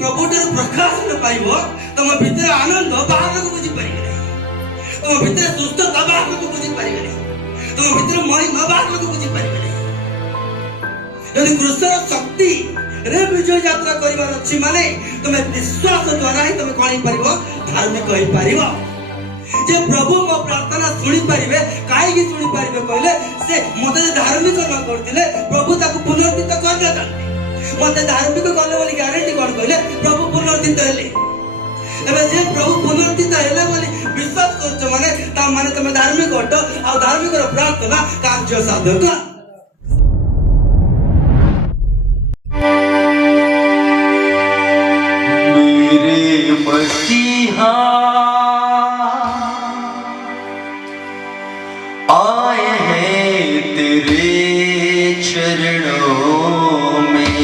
प्रभु प्रकाश न पाइब तुम भितर आनंद बाहर को बुझी पारे तुम भितर सुस्थता बाहर को बुझी पारे तुम भितर महिमा बाहर को बुझी पारे यदि कृष्ण शक्ति रे विजय यात्रा करिवार अछि माने तुम विश्वास द्वारा ही तुम कहि परिबो धार्मिक होई परिबो जे प्रभु मो प्रार्थना सुनी पारिबे काहे की सुनी पारिबे कहले से मते धार्मिक न करथिले प्रभु ताको पुनर्जित कर देता मते धार्मिक करले बोली ग्यारंटी कोन कहले प्रभु पुनर्जित हेले एबे जे प्रभु पुनर्जित हेले बोली विश्वास करछ माने ता माने तुम धार्मिक हट आ धार्मिक रो प्रार्थना कार्य साधक मेरे मसीहा आए हैं तेरे चरणों में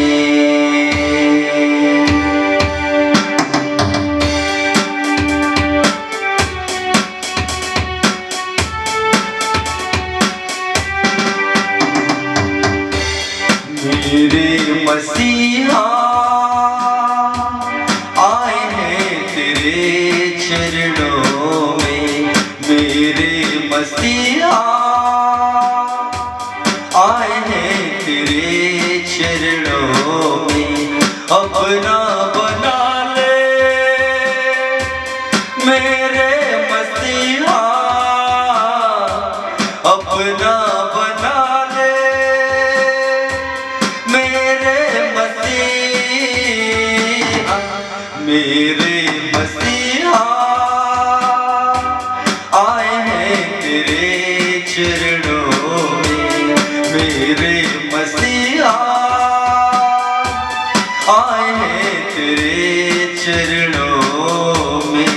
मेरे मसीहा आए हैं तेरे चरणों में मेरे मसीहा आए हैं तेरे चरणों में अपना बना ले मेरे मसीहा अपना बना ले मेरे मसीहा मेरे मसीहा आए हैं तेरे चरणों में मेरे मसीहा आए हैं तेरे चरणों में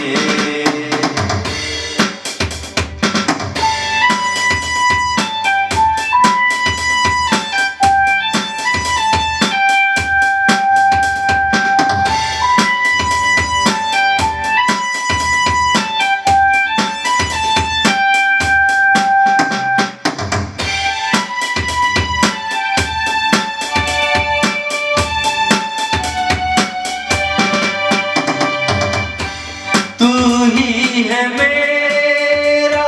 तू ही है मेरा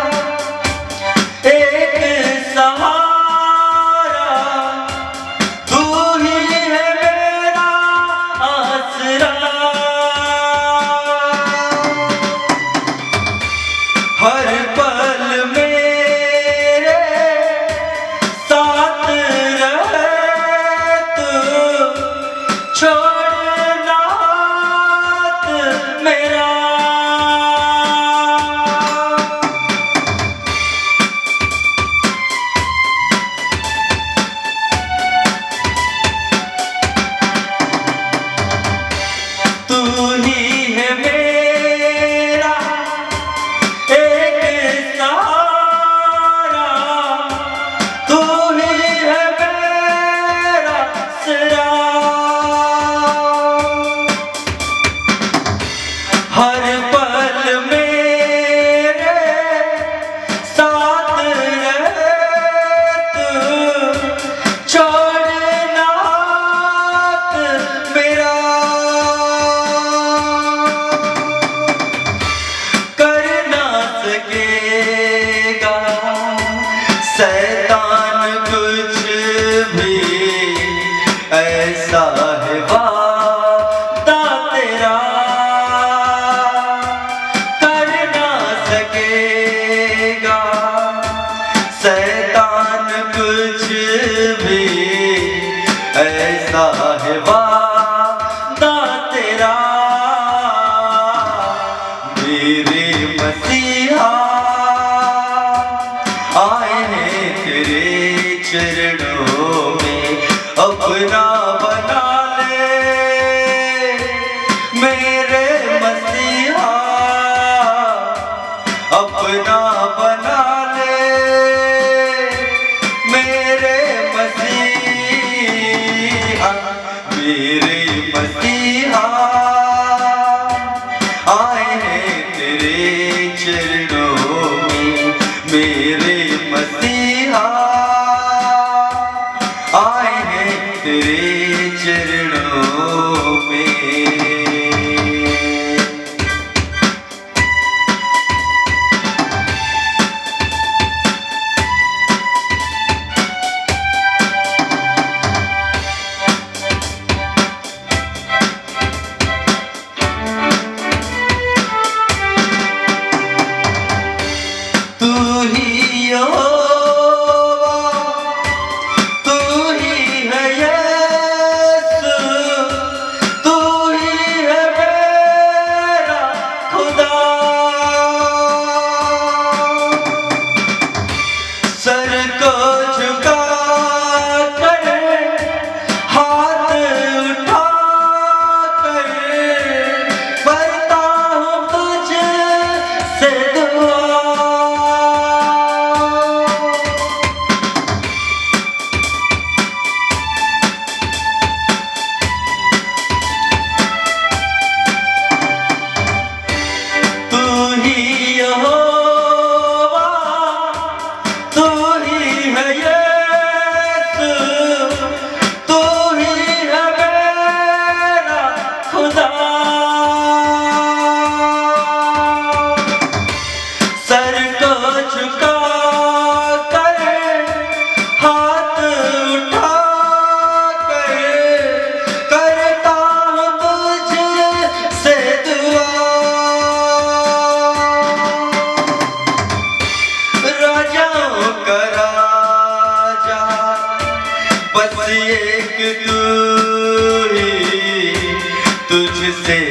एक सहारा तू ही है मेरा आसरा हर पल मेरे साथ रहे तू छोड़ना हाथ मेरा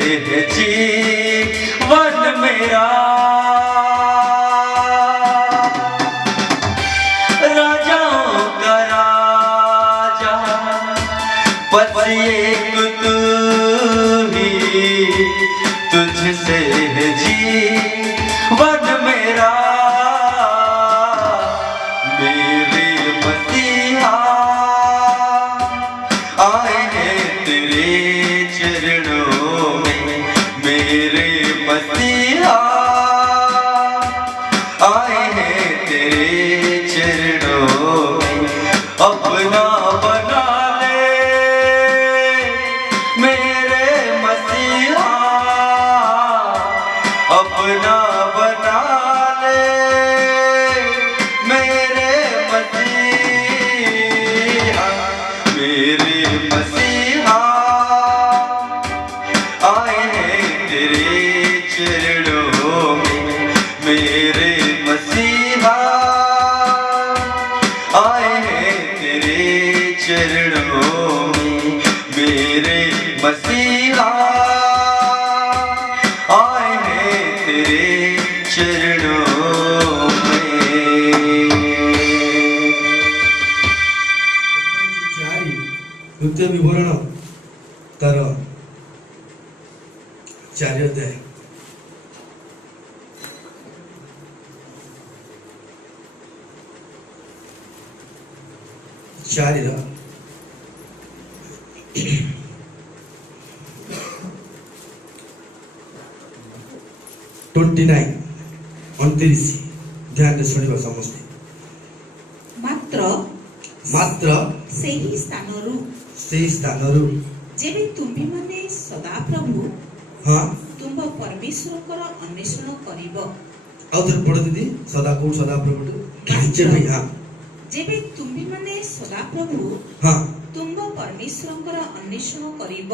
है जीवन मेरा। राजाओं का राजा बस एक तू ही, तुझसे है जीवन मेरा। मेरे मसीहा आए हैं तेरे चरणों में, मेरे मसीहा आए हैं तेरे चरणों में। अपना बना ले मेरे मसीहा, अपना बना ले मेरे मसीहा। मेरे मसीहा आए हैं तेरे चरणों में, मेरे मसीहा आए हैं तेरे चरणों में। मेरे मसीहा आए हैं तेरे चरणों में। द्वितीय विवरण तार 4 अध्याय। चारि 29 29 ध्यान शुणा समस्ते। मात्र ସେହି ସ୍ଥାନରୁ ଯେବେ ତୁମ୍ଭେମାନେ ସଦାପ୍ରଭୁ हाँ ତୁମ୍ଭ ପରମେଶ୍ୱରଙ୍କର ଅନ୍ୱେଷଣ କରିବ। ଆଉ ଥରେ ପଢ ଦିଦି। ସଦା କୋଉ ସଦା ପ୍ରଭୁ ଯେବେ हाँ ଯେବେ ତୁମ୍ଭେମାନେ ସଦାପ୍ରଭୁ हाँ ତୁମ୍ଭ ପରମେଶ୍ୱରଙ୍କର ଅନ୍ୱେଷଣ କରିବ।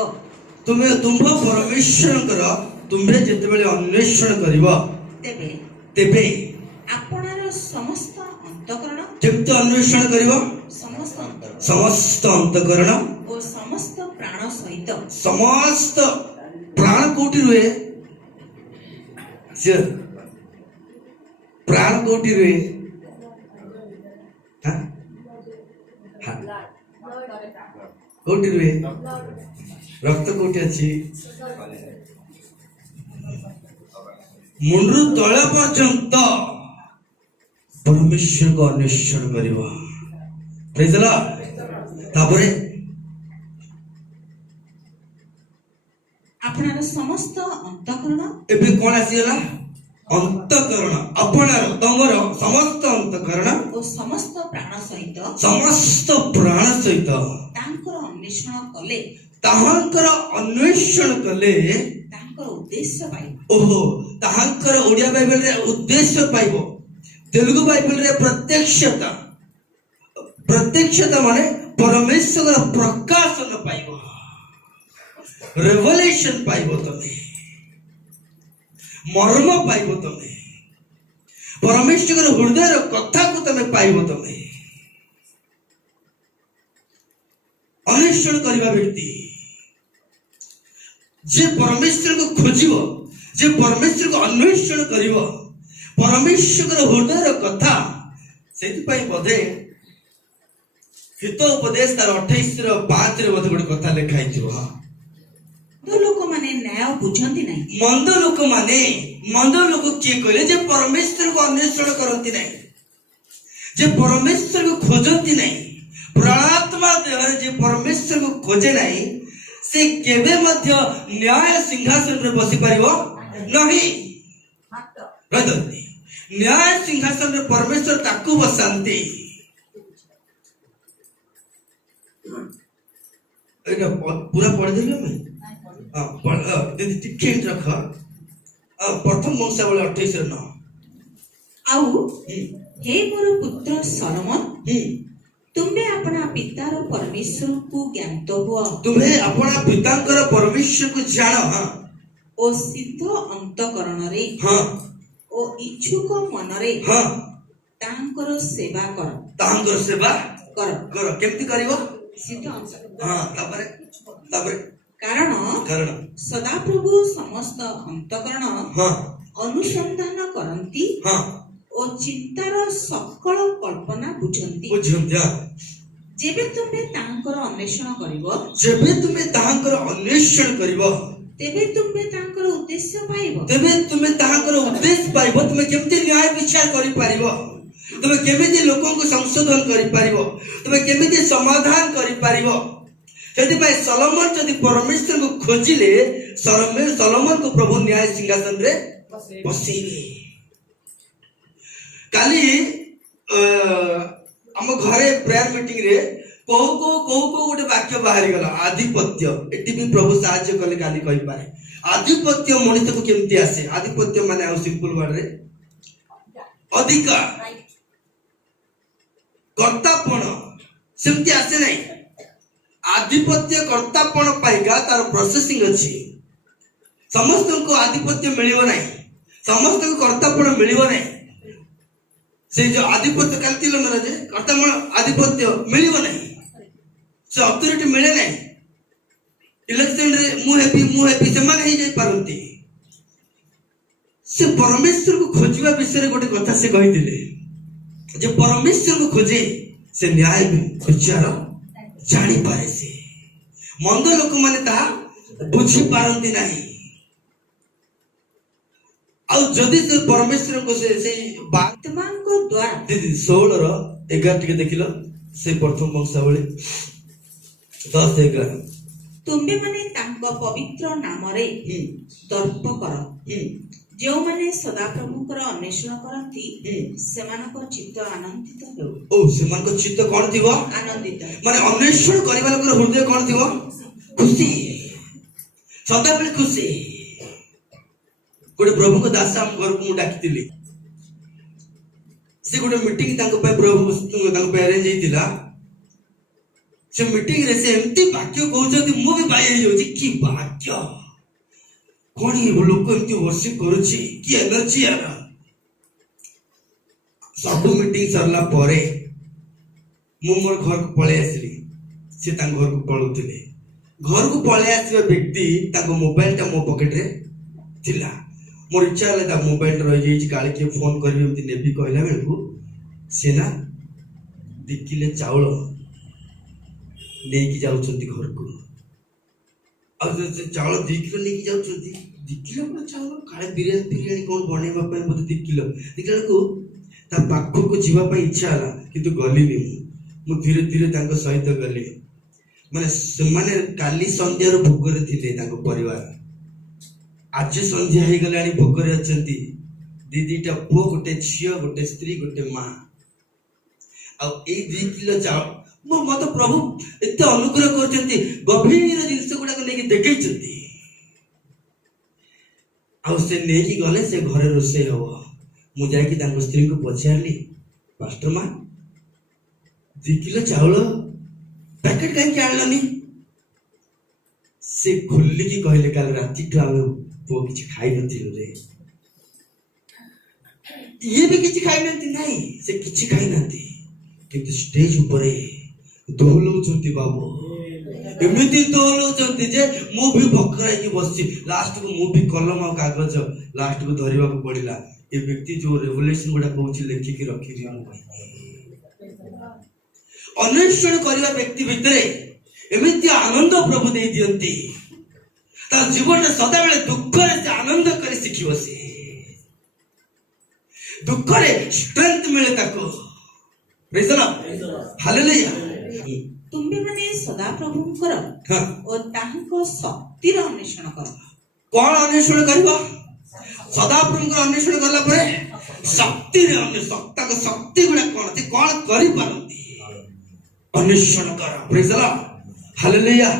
ତୁମେ ତୁମ୍ଭ ପରମେଶ୍ୱରଙ୍କର ତୁମ୍ଭେ ଯେତେବେଳେ ଅନ୍ୱେଷଣ କରିବ ତେବେ ତେବେ ଆପଣାର ସମସ୍ତ ଅନ୍ତଃକରଣ କେମିତି ଅନ୍ୱେଷଣ କରିବ? ସମସ୍ତ ଅନ୍ତଃକରଣ ଓ ସମସ୍ତ ପ୍ରାଣ ସହିତ। ସମସ୍ତ ପ୍ରାଣ କୋଉଠି ରୁହେ? ପ୍ରାଣ କୋଉଠି ରୁହେ? କୋଉଠି ରୁହେ? ରକ୍ତ କୋଉଠି ଅଛି? ମୁଣ୍ଡରୁ ତଳ ପର୍ଯ୍ୟନ୍ତ ପରମେଶ୍ୱରକୁ ଅନ୍ୱେଷଣ କରିବ। ପ୍ରେଜ୍ ଦ ଲର୍ଡ। ତାପରେ ଆପଣାର ସମସ୍ତ ଅନ୍ତଃକରଣ। ଏବେ କଣ ଆସିଗଲା? ଅନ୍ତଃକରଣ। ଆପଣାର ତମର ସମସ୍ତ ଅନ୍ତଃକରଣ ଓ ସମସ୍ତ ପ୍ରାଣ ସହିତ ସମସ୍ତ ପ୍ରାଣ ସହିତ ତାଙ୍କର ଅନ୍ୱେଷଣ କଲେ ତାହାଙ୍କର ଅନ୍ୱେଷଣ କଲେ ତାଙ୍କର ଉଦ୍ଦେଶ୍ୟ ପାଇବ। ଓହୋ, ତାହାଙ୍କର ଓଡ଼ିଆ ବାଇବେଲରେ ଉଦ୍ଦେଶ୍ୟ ପାଇବ। ତେଲୁଗୁ ବାଇବେଲରେ ପ୍ରତ୍ୟକ୍ଷତା। ପ୍ରତ୍ୟକ୍ଷତା ମାନେ ପରମେଶ୍ୱରର ପ୍ରକାଶନ ପାଇବ, ରେଭେଲେସନ ପାଇବ, ତମେ ମର୍ମ ପାଇବ, ତମେ ପରମେଶ୍ୱରର ହୃଦୟର କଥାକୁ ତମେ ପାଇବ। ତମେ ଅନ୍ୱେଷଣ କରିବା ବ୍ୟକ୍ତି ଯେ ପରମେଶ୍ୱରକୁ ଖୋଜିବ, ଯେ ପରମେଶ୍ୱରକୁ ଅନ୍ୱେଷଣ କରିବ, ପରମେଶ୍ୱରର ହୃଦୟର କଥା। ସେଥିପାଇଁ ବୋଧେ ହିତ ଉପଦେଶ ତାର 28:5 ବୋଧେ ଗୋଟେ କଥା ଲେଖା ହେଇଥିବ। ଲୋକମାନେ ନ୍ୟାୟ ବୁଝନ୍ତି ନାହିଁ। ମନ୍ଦ ଲୋକ କିଏ କହିଲେ? ଯେ ପରମେଶ୍ୱରକୁ ଅନ୍ୱେଷଣ କରନ୍ତି ନାହିଁ, ଯେ ପରମେଶ୍ୱରକୁ ଖୋଜନ୍ତି ନାହିଁ। ପ୍ରାଣାତ୍ମା ଦେହରେ ଯେ ପରମେଶ୍ୱରକୁ ଖୋଜେ ନାହିଁ, ସେ କେବେ ମଧ୍ୟ ନ୍ୟାୟ ସିଂହାସନରେ ବସିପାରିବ ନାହିଁ। ନ୍ୟାୟ ସିଂହାସନରେ ପରମେଶ୍ୱର ତାକୁ ବସାନ୍ତି। ଏଇଟା ପୁରା ପଢିଦେଲୁ ଆମେ। ଦିଦି ଟିକେ ରଖ। ପ୍ରଥମ ବଂଶାବଳୀ 28:9। ଆଉ ହେ ମୋର ପୁତ୍ର ସଲୋମନ, ତୁମେ ଆପଣା ପିତାର ପରମେଶ୍ୱରକୁ ଜ୍ଞାତ ହୁଅ। ତୁମେ ଆପଣା ପିତାଙ୍କର ପରମେଶ୍ୱରକୁ ଜାଣ ଓ ସିଦ୍ଧ ଅନ୍ତଃକରଣରେ ଓ ଇଚ୍ଛୁକ ମନରେ ତାଙ୍କର ସେବା କର। ତାହାଙ୍କର ସେବା କର। କର। କେମିତି କରିବ? ସିଦ୍ଧ ତାପରେ କାରଣ କାରଣ ସଦାପ୍ରଭୁ ସମସ୍ତ ଅନ୍ତଃକରଣ ହଁ ଅନୁସନ୍ଧାନ କରନ୍ତି ହଁ ଓ ଚିନ୍ତାର ସକଳ କଳ୍ପନା ବୁଝନ୍ତି। ବୁଝନ୍ତି ହଁ। ଯେବେ ତୁମେ ତାଙ୍କର ଅନ୍ୱେଷଣ କରିବ ଯେବେ ତୁମେ ତାହାଙ୍କର ଅନ୍ୱେଷଣ କରିବ ତେବେ ତୁମେ ତାଙ୍କର ଉଦ୍ଦେଶ୍ୟ ପାଇବ। ତେବେ ତୁମେ ତାହାଙ୍କର ଉଦ୍ଦେଶ୍ୟ ପାଇବ। ତୁମେ କେମିତି ନ୍ୟାୟ ବିଚାର କରିପାରିବ, ତୁମେ କେମିତି ଲୋକଙ୍କୁ ସଂଶୋଧନ କରିପାରିବ, ତୁମେ କେମିତି ସମାଧାନ କରିପାରିବ। ସେଥିପାଇଁ ସଲୋମନ ଯଦି ପରମେଶ୍ୱରଙ୍କୁ ଖୋଜିଲେ ସଲୋମନକୁ ପ୍ରଭୁ ନ୍ୟାୟ ସିଂହାସନରେ ବସେଇବେ। କାଲି ଆମ ଘରେ ପ୍ରେୟାର ମିଟିଂ ରେ କୋଉ ଗୋଟେ ବାକ୍ୟ ବାହାରିଗଲା, ଆଧିପତ୍ୟ। ଏଠି ବି ପ୍ରଭୁ ସାହାଯ୍ୟ କଲେ କାଲି କହିପାରେ ଆଧିପତ୍ୟ ମଣିଷକୁ କେମିତି ଆସେ। ଆଧିପତ୍ୟ ମାନେ ଆଉ ସିମ୍ପଲ ୱାର୍ଡରେ ଅଧିକାର, କର୍ତ୍ତାପଣ ସେମିତି ଆସେ ନାହିଁ। ଆଧିପତ୍ୟ କର୍ତ୍ତାପଣ ପାଇକା ତାର ପ୍ରୋସେସିଂ ଅଛି। ସମସ୍ତଙ୍କୁ ଆଧିପତ୍ୟ ମିଳିବ ନାହିଁ, ସମସ୍ତଙ୍କୁ କର୍ତ୍ତାପଣ ମିଳିବ ନାହିଁ। ସେ ଯୋଉ ଆଧିପତ୍ୟ କାଲି ମାନେ ଯେ କର୍ତ୍ତାପଣ ଆଧିପତ୍ୟ ମିଳିବ ନାହିଁ, ସେ ଅଥରିଟି ମିଳେ ନାହିଁ। ଇଲେକ୍ସନରେ ମୁଁ ହେବି ସେମାନେ ହେଇଯାଇ ପାରନ୍ତି। ସେ ପରମେଶ୍ୱରକୁ ଖୋଜିବା ବିଷୟରେ ଗୋଟେ କଥା ସେ କହିଥିଲେ ଯେ ପରମେଶ୍ୱରକୁ ଖୋଜେ ସେ ନ୍ୟାୟ ବିଚାର ଜାଣିପାରେ। ସେ ମନ୍ଦ ଲୋକମାନେ ତାହା ବୁଝିପାରନ୍ତି ନାହିଁ। ଆଉ ଯଦି ସେ ପରମେଶ୍ୱରଙ୍କୁ ସେଇ ଆତ୍ମାଙ୍କ ଦ୍ୱାରା ଦିଦି 16:11 ଟିକେ ଦେଖିଲ, ସେ ପ୍ରଥମ ବଂଶାବଳୀ 10:11। ତୁମ୍ଭେମାନେ ତାଙ୍କ ପବିତ୍ର ନାମରେ ଦର୍ପ କର। ଯେଉଁମାନେ ସଦାପ୍ରଭୁଙ୍କର ଅନ୍ୱେଷଣ କରନ୍ତି ସେମାନଙ୍କ ଚିତ୍ତ ଆନନ୍ଦିତ ହେଉ। ଓ ସେମାନଙ୍କ ଚିତ୍ତ କଣ ଥିବ? ଆନନ୍ଦିତ। ମାନେ ଅନ୍ୱେଷଣ କରିବା ଲୋକର ହୃଦୟ କଣ ଥିବ? ଖୁସି, ସଦାବେଳେ ଖୁସି। ଗୋଟେ ପ୍ରଭୁଙ୍କ ଦାସ ଆମ ଘରକୁ ମୁଁ ଡାକିଥିଲି। ସେ ଗୋଟେ ମିଟିଂ ତାଙ୍କ ପାଇଁ ପ୍ରଭୁ ତାଙ୍କ ପାଇଁ ଆରେଞ୍ଜ ହେଇଥିଲା। ସେ ମିଟିଂ ରେ ସେ ଏମିତି ବାକ୍ୟ କହୁଛନ୍ତି, ମୁଁ ବି ବାଇ ହେଇଯାଉଛି। କି ବାକ୍ୟ, କଣ ଲୋକ ଏମିତି ବର୍ଷିପ କରୁଛି, କି ଏନର୍ଜି ଆର। ସବୁ ମିଟିଂ ସରିଲା ପରେ ମୁଁ ମୋର ଘରକୁ ପଳେଇ ଆସିଲି। ସେ ତାଙ୍କ ଘରକୁ ପଳଉଥିଲେ। ଘରକୁ ପଳେଇ ଆସିବା ବ୍ୟକ୍ତି ତାଙ୍କ ମୋବାଇଲ ଟା ମୋ ପକେଟରେ ଥିଲା। ମୋର ଇଚ୍ଛା ହେଲା ତା ମୋବାଇଲ ରହିଯାଇଛି, କାଳେ କିଏ ଫୋନ କରିବି ଏମିତି ନେବି କହିଲା ବେଳକୁ ସେ ନା 2 କିଲୋ ଚାଉଳ ନେଇକି ଯାଉଛନ୍ତି ଘରକୁ। ଆଉ ସେ ଚାଉଳ 2 କିଲୋ ନେଇକି ଯାଉଛନ୍ତି। 2 କିଲୋ କଣ ଚାଉଳ, କାଳେ ବିରିୟାନୀ କଣ ବନେଇବା ପାଇଁ ବୋଧେ 2 କିଲୋ। ଦେଖିଲା ବେଳକୁ ତା ପାଖକୁ ଯିବା ପାଇଁ ଇଚ୍ଛା ହେଲା, କିନ୍ତୁ ଗଲିନି। ମୁଁ ଧୀରେ ଧୀରେ ତାଙ୍କ ସହିତ ଗଲି। ମାନେ ସେମାନେ କାଲି ସନ୍ଧ୍ୟାରୁ ଭୋଗରେ ଥିଲେ, ତାଙ୍କ ପରିବାର ଆଜି ସନ୍ଧ୍ୟା ହେଇଗଲାଣି ଭୋଗରେ ଅଛନ୍ତି। 2ଟା ପୁଅ, ଗୋଟେ ଝିଅ, ଗୋଟେ ସ୍ତ୍ରୀ, ଗୋଟେ ମା। ଆଉ ଏଇ 2 କିଲୋ ଚାଉଳ ମତେ ପ୍ରଭୁ ଏତେ ଅନୁଗ୍ରହ କରିଛନ୍ତି, ଗଭୀର ଜିନିଷ ଗୁଡାକ ନେଇକି ଦେଖେଇଛନ୍ତି। ଆଉ ସେ ନେଇକି ଗଲେ, ସେ ଘରେ ରୋଷେଇ ହବ। ମୁଁ ଯାଇକି ତାଙ୍କ ସ୍ତ୍ରୀଙ୍କୁ ପଚାରିଲି, ପାଷ୍ଟର ମା 2 କିଲୋ ଚାଉଳ ପ୍ୟାକେଟ କାହିଁକି ଆଣିଲନି? ସେ ଖୋଲିକି କହିଲେ, କାଲି ରାତିଠୁ ଆମେ ପୁଅ କିଛି ଖାଇନଥିଲୁ ରେ। ଇଏ ବି କିଛି ଖାଇନାହାନ୍ତି। ନାହିଁ, ସେ କିଛି ଖାଇନାହାନ୍ତି, କିନ୍ତୁ ଷ୍ଟେଜ ଉପରେ ଦୋହଲଉଛନ୍ତି ବାବୁ। ଏମିତି ଦୋହଲଉଛନ୍ତି ଯେ ମୁଁ ବି ଭକରା ହେଇକି ବସିଛି। ଲାଷ୍ଟକୁ ମୁଁ ବି କଲମ ଆଉ କାଗଜ ଲାଷ୍ଟକୁ ଧରିବାକୁ ପଡିଲା। ଏ ବ୍ୟକ୍ତି ଯୋଉ ରେଭଲ୍ୟୁସନ ଗୁଡା କହୁଛି ଲେଖିକି ରଖିବି। ଅନ୍ୱେଷଣ କରିବା ବ୍ୟକ୍ତି ଭିତରେ ଏମିତି ଆନନ୍ଦ ପ୍ରଭୁ ଦେଇ ଦିଅନ୍ତି, ତା ଜୀବନରେ ସଦାବେଳେ ଦୁଃଖରେ ସେ ଆନନ୍ଦ କରି ଶିଖିବ। ସେ ଦୁଃଖରେ ଷ୍ଟ୍ରେଂଥ ମିଳେ ତାକୁ। ହାଲେଲୁୟା। ତୁମ୍ଭେମାନେ ସଦାପ୍ରଭୁଙ୍କର ଓ ତାହାଙ୍କ ଶକ୍ତିର ଅନ୍ୱେଷଣ କର। କଣ ଅନ୍ୱେଷଣ କରିବ? ସଦାପ୍ରଭୁଙ୍କର ଅନ୍ୱେଷଣ କଲା ପରେ ଶକ୍ତିରେ ତାଙ୍କ ଶକ୍ତି ଗୁଡା କଣ, ସେ କଣ କରିପାରନ୍ତି ଅନ୍ୱେଷଣ କର। ପ୍ରେଜ୍ ଦ ଲର୍ଡ। ହାଲେଲୁୟା।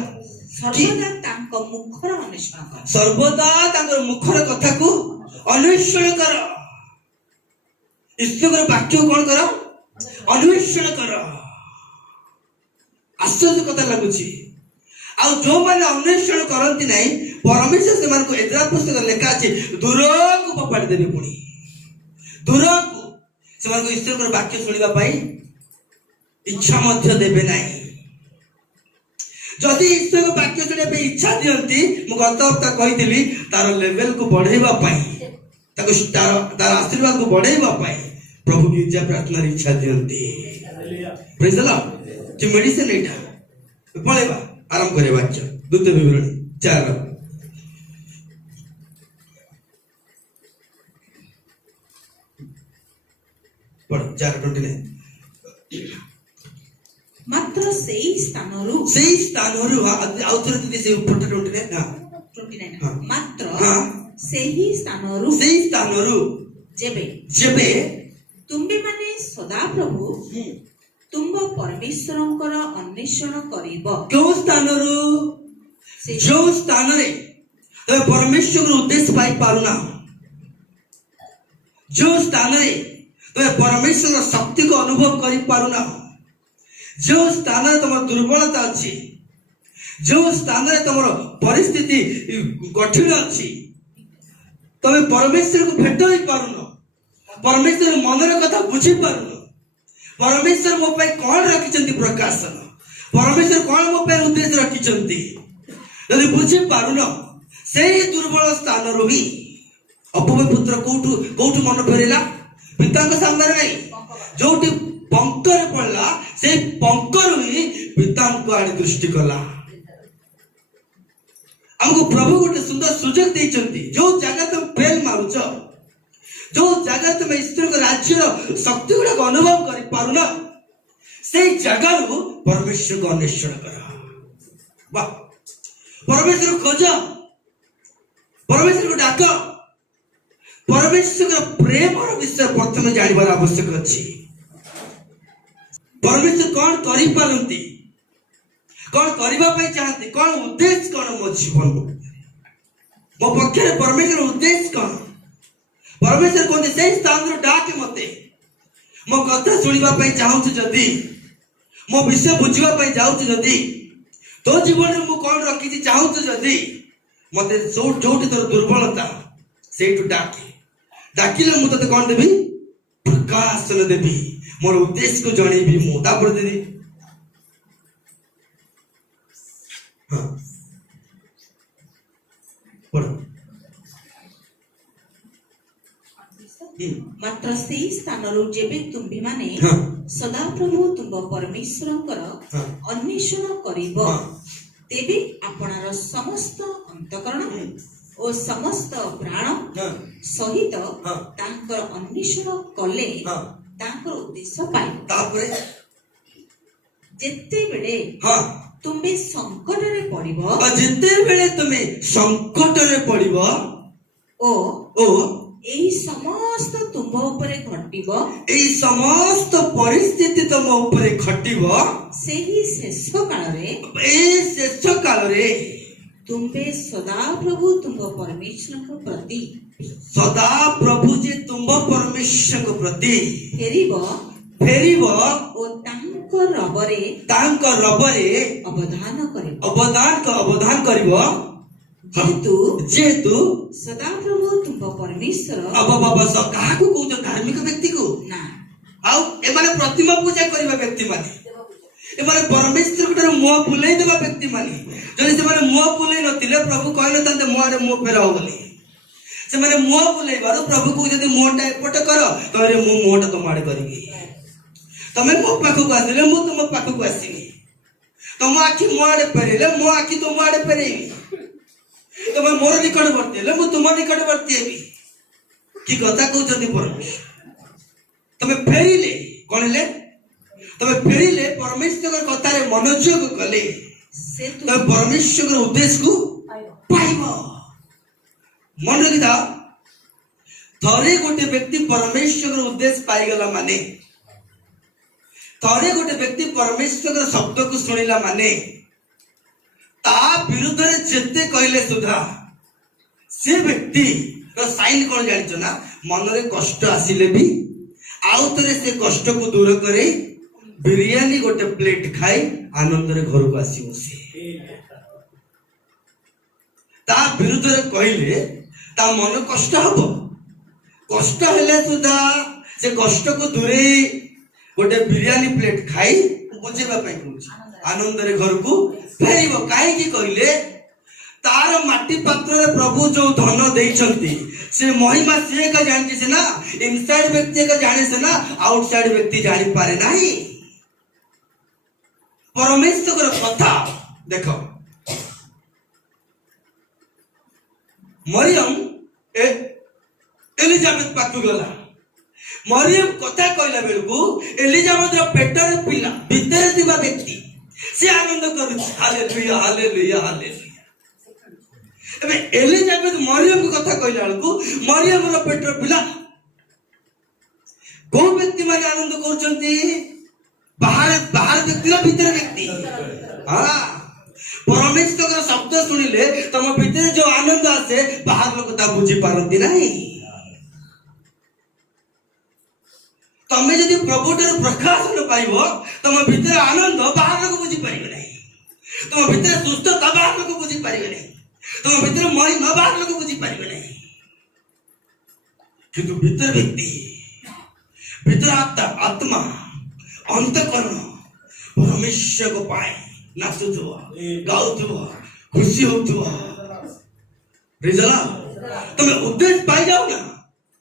ସର୍ବଦା ତାଙ୍କ ମୁଖର ଅନ୍ୱେଷଣ କର। ସର୍ବଦା ତାଙ୍କର ମୁଖର କଥାକୁ ଅନ୍ୱେଷଣ କର। ଈଶ୍ୱରଙ୍କର ବାକ୍ୟ କଣ କର? ଅନ୍ୱେଷଣ କର। ଆଶ୍ଚର୍ଯ୍ୟ କଥା ଲାଗୁଛି। ଆଉ ଯୋଉମାନେ ଅନ୍ୱେଷଣ କରନ୍ତି ନାହିଁ, ପରମେଶ୍ୱର ସେମାନଙ୍କୁ ଏଜ୍ରା ପୁସ୍ତକ ଲେଖା ଅଛି, ଦୂରକୁ ଫୋପାଡ଼ି ଦେବେ। ପୁଣି ଦୂରକୁ ସେମାନଙ୍କୁ ଈଶ୍ୱରଙ୍କର ବାକ୍ୟ ଶୁଣିବା ପାଇଁ ଇଚ୍ଛା ମଧ୍ୟ ଦେବେ ନାହିଁ। जदि ईश्वर वाक्य शुणा इच्छा दियंती मु गत हप्ता कही तार लेवल को बढ़ेबा तार आशीर्वाद को बढ़ेबा प्रभु गिरजा प्रार्थना इच्छा दियंती प्रेज द लॉर्ड जे मेडिसिन एटा पळेबा आरंभ करे वाक्य द्वितीय विवरणी 4 पढ़ 4:29 मात्र सेई स्थानरु आउथरे दिदी से 29 ना 29 हाँ। मात्र हाँ। सेही स्थानरु जेबे तुम्बे माने सदा प्रभु तुम परमेश्वरंकर अन्वेषण करिब क्यों स्थानरु जो स्थान रे तो परमेश्वर उद्देश्य पाई पारुना जो स्थान रे तो परमेश्वर शक्ति को अनुभव करि पारुना जो स्थान रे तुम दुर्बलता अछि जो स्थान रे तुम परिस्थिति कठिन अछि तमे परमेश्वर को भेट होई पारुनो परमेश्वर मनर कथा बुझी पारुनो परमेश्वर मो पे कौन रखिचंती प्रकाशन परमेश्वर कौन मो पे उद्देश्य रखिचंती यदि बुझी पारुनो सेही दुर्बल स्थान रो ही अपवे पुत्र कोठु मन फेरेला पिता को सामने नहीं जोटी पंकर पड़ला से पंकर ही पिता को आड़ दृष्टि कला हमको प्रभु गोटे सुंदर सुजोग देइचंती जो जगह तुम फेल मारुच जो जगह तुम ईश्वर को राज्य शक्ति गुड़ा को अनुभव कर पारुना से जगह रू परमेश्वर को अन्वेषण कर वाह परमेश्वर को खोज परमेश्वर को डाक परमेश्वर प्रेम और विषय प्रथम जानवर आवश्यक अच्छी परमेश्वर कौन करि पारंती कौन करबा पई चाहते कौन उद्देश्य कौन मो जीवन मो पक्षे परमेश्वर उद्देश्य कौन परमेश्वर कोन से स्थान रो डाके मते मो कथा सुनिबा पई चाहू जदी मो विषय बुझिबा पई जाऊ जदी तो जीवन में मु कौन रखी चाहू जदी मते जोटी तोर दुर्बलता सेठु डाकिले मु तते कौन देबी प्रकाशन देबी मोर उद्देश्य को जणेबी मु तापर दीदी हाँ पढ़ो मात्र सेई स्थानरु जेबे तुम्बी माने हाँ। सदा प्रभु तुम परमेश्वरंकर हाँ। अन्वेषण करिब हाँ। तेबे आपणार समस्त अंतकरण ओ समस्त प्राण हाँ। सहित हाँ। तांकर अन्वेषण कले हाँ। तांकर उद्देश्य पाइ तापरे जेते बेले हाँ तुम्बे संकट रे पड़िबो जिते बेले तुम्हें संकट रे पड़िबो ओ ओ एही समस्त तुम उपरे घटिबो एई समस्त परिस्थिति तुम ऊपर घटिबो सेही शेष काल रे ए शेष काल रे तुम्बे सदा प्रभु तुम परमेश्वर को प्रति सदा प्रभु जे तुम परमेश्वर को प्रति फेरिबो ओ तांको रबरे अवधान करिबो जेतु सदा प्रभु तुम परमेश्वर अब बाबा स काहाकू कहू धार्मिक व्यक्ति को ना आउ एमाने प्रतिमा पूजा करबा व्यक्ति माने एमाने परमेश्वर गुटर मुह बुलाई देबा व्यक्ति माने जदि से माने मुह बुलाई नथिले प्रभु कहले तंते मुआरे मुह फेराओ बोली से माने मुह बुलाई बारो प्रभु को जदि मुहटा एपट करो तोरे मु मुहटा तमाडे करिबी तमे मो पाखु को आसिले मु तुम पाखु को आसीनी तुम आखि मुआडे फेरेले मो आखि तुम मुआडे फेरेबी तमे मोर निकटवर्ती हेले मु तुम निकटवर्ती हेबी की कथा कहउछथि परमेश्वर तमे फेरिले कोन ले तमे फेरिले परमेश्वर कथा रे मनोयोग कले से तमे परमेश्वर उद्देश्य को पाइबो मन रखिता थरे गोटे व्यक्ति परमेश्वर उद्देश्य पाई गला माने थरे गोटे व्यक्ति परमेश्वर शब्द को सुनिला माने ता विरुद्ध रे जेते कहले सुधा से व्यक्ति रो साइन कोन जानिचो ना मन रे कष्ट आसिले भी आउ तरे से कष्ट को दूर करे बिरयानी गोटे प्लेट खाई आनंद रे घर को आसी बसे ता विरुद्ध रे कहले ता मन कष्ट हबो कष्ट हेले सुधा से कष्ट को दूरे गोटे बिरयानी प्लेट खाई बुझेबा पई कहूची आनंद रे घर को फेरिबो काहेकि कहले तार माटी पात्र रे प्रभु जो धन देइछंती से महिमा से का जानछि से ना इनसाइड व्यक्ति का जाने से ना आउटसाइड व्यक्ति जानि पारे नाही परमेश्वर कथा देखो मरियम एलिजाबेथ पाखु गला मरियम कथा कहला बेलकू एलिजाबेथ रो पेटर पिला भीतर दिबा व्यक्ति से आनंद करू हालेलुया हालेलुया हालेलुया एबे एलिजाबेथ मरियम की कथा कहला बेलकू मरियम रो पेटर पिला को व्यक्ति माने आनंद करछंती बाहर बाहर व्यक्ति रो भीतर व्यक्ति हां परमेश्वर शब्द शुणिले तुम भीतर जो आनंद आसे बाहर लोक ता बुझी पारती नहीं तमे यदि प्रभु ठार प्रकाशन पाइबो तुम भीतर आनंद बाहर लोक बुझी पारिबे नहीं तुम भीतर सुस्थता बाहर लोक बुझी पारिबे नहीं तुम भीतर महिमा बाहर लोक बुझी पारिबे नहीं किंतु भीतर व्यक्ति भीतर आत्मा अंतकरण परमेश्वर को पाए नाचुथुव गाउथुव खुशी होथुव रिजला तमे उद्देश्य पाई जाओ ना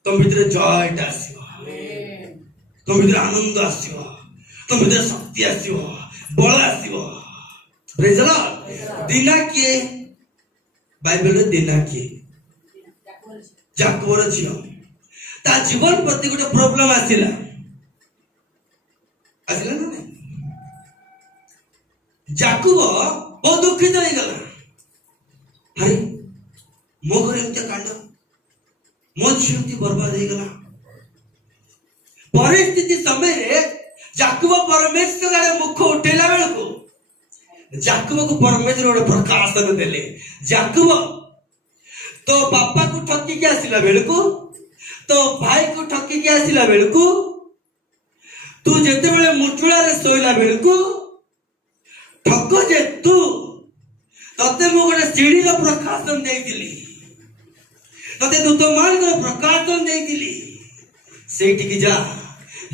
तुम भीतर जॉय आसीबो तुम भीतर आनंद आसीबो तुम भीतर शक्ति आसीबो बल आसीबो रिजला दिना के बाइबल रे दिना के जाकबर झियो ता जीवन प्रति गोटे प्रॉब्लम आसिला आसिला ना नहीं जाकुब बहुत दुखित हो गला अरे मो घर एमते कांड मो झीवती बर्बाद हो गला परिस्थिति समय रे जाकुब परमेश्वर आड़े मुख उठेला बेलको जाकुब को परमेश्वर गोटे प्रकाशन देले जाकुब तो बापा को ठकी के आसिला बेलको तो भाई को ठकी के आसिला बेलको तू जेते बेले मुठुला रे सोइला बेलको ठक जे तू तते मो गोटे सीढ़ी रो प्रकाशन देइतिली तते दूत मान को प्रकाशन देइतिली सेठी की जा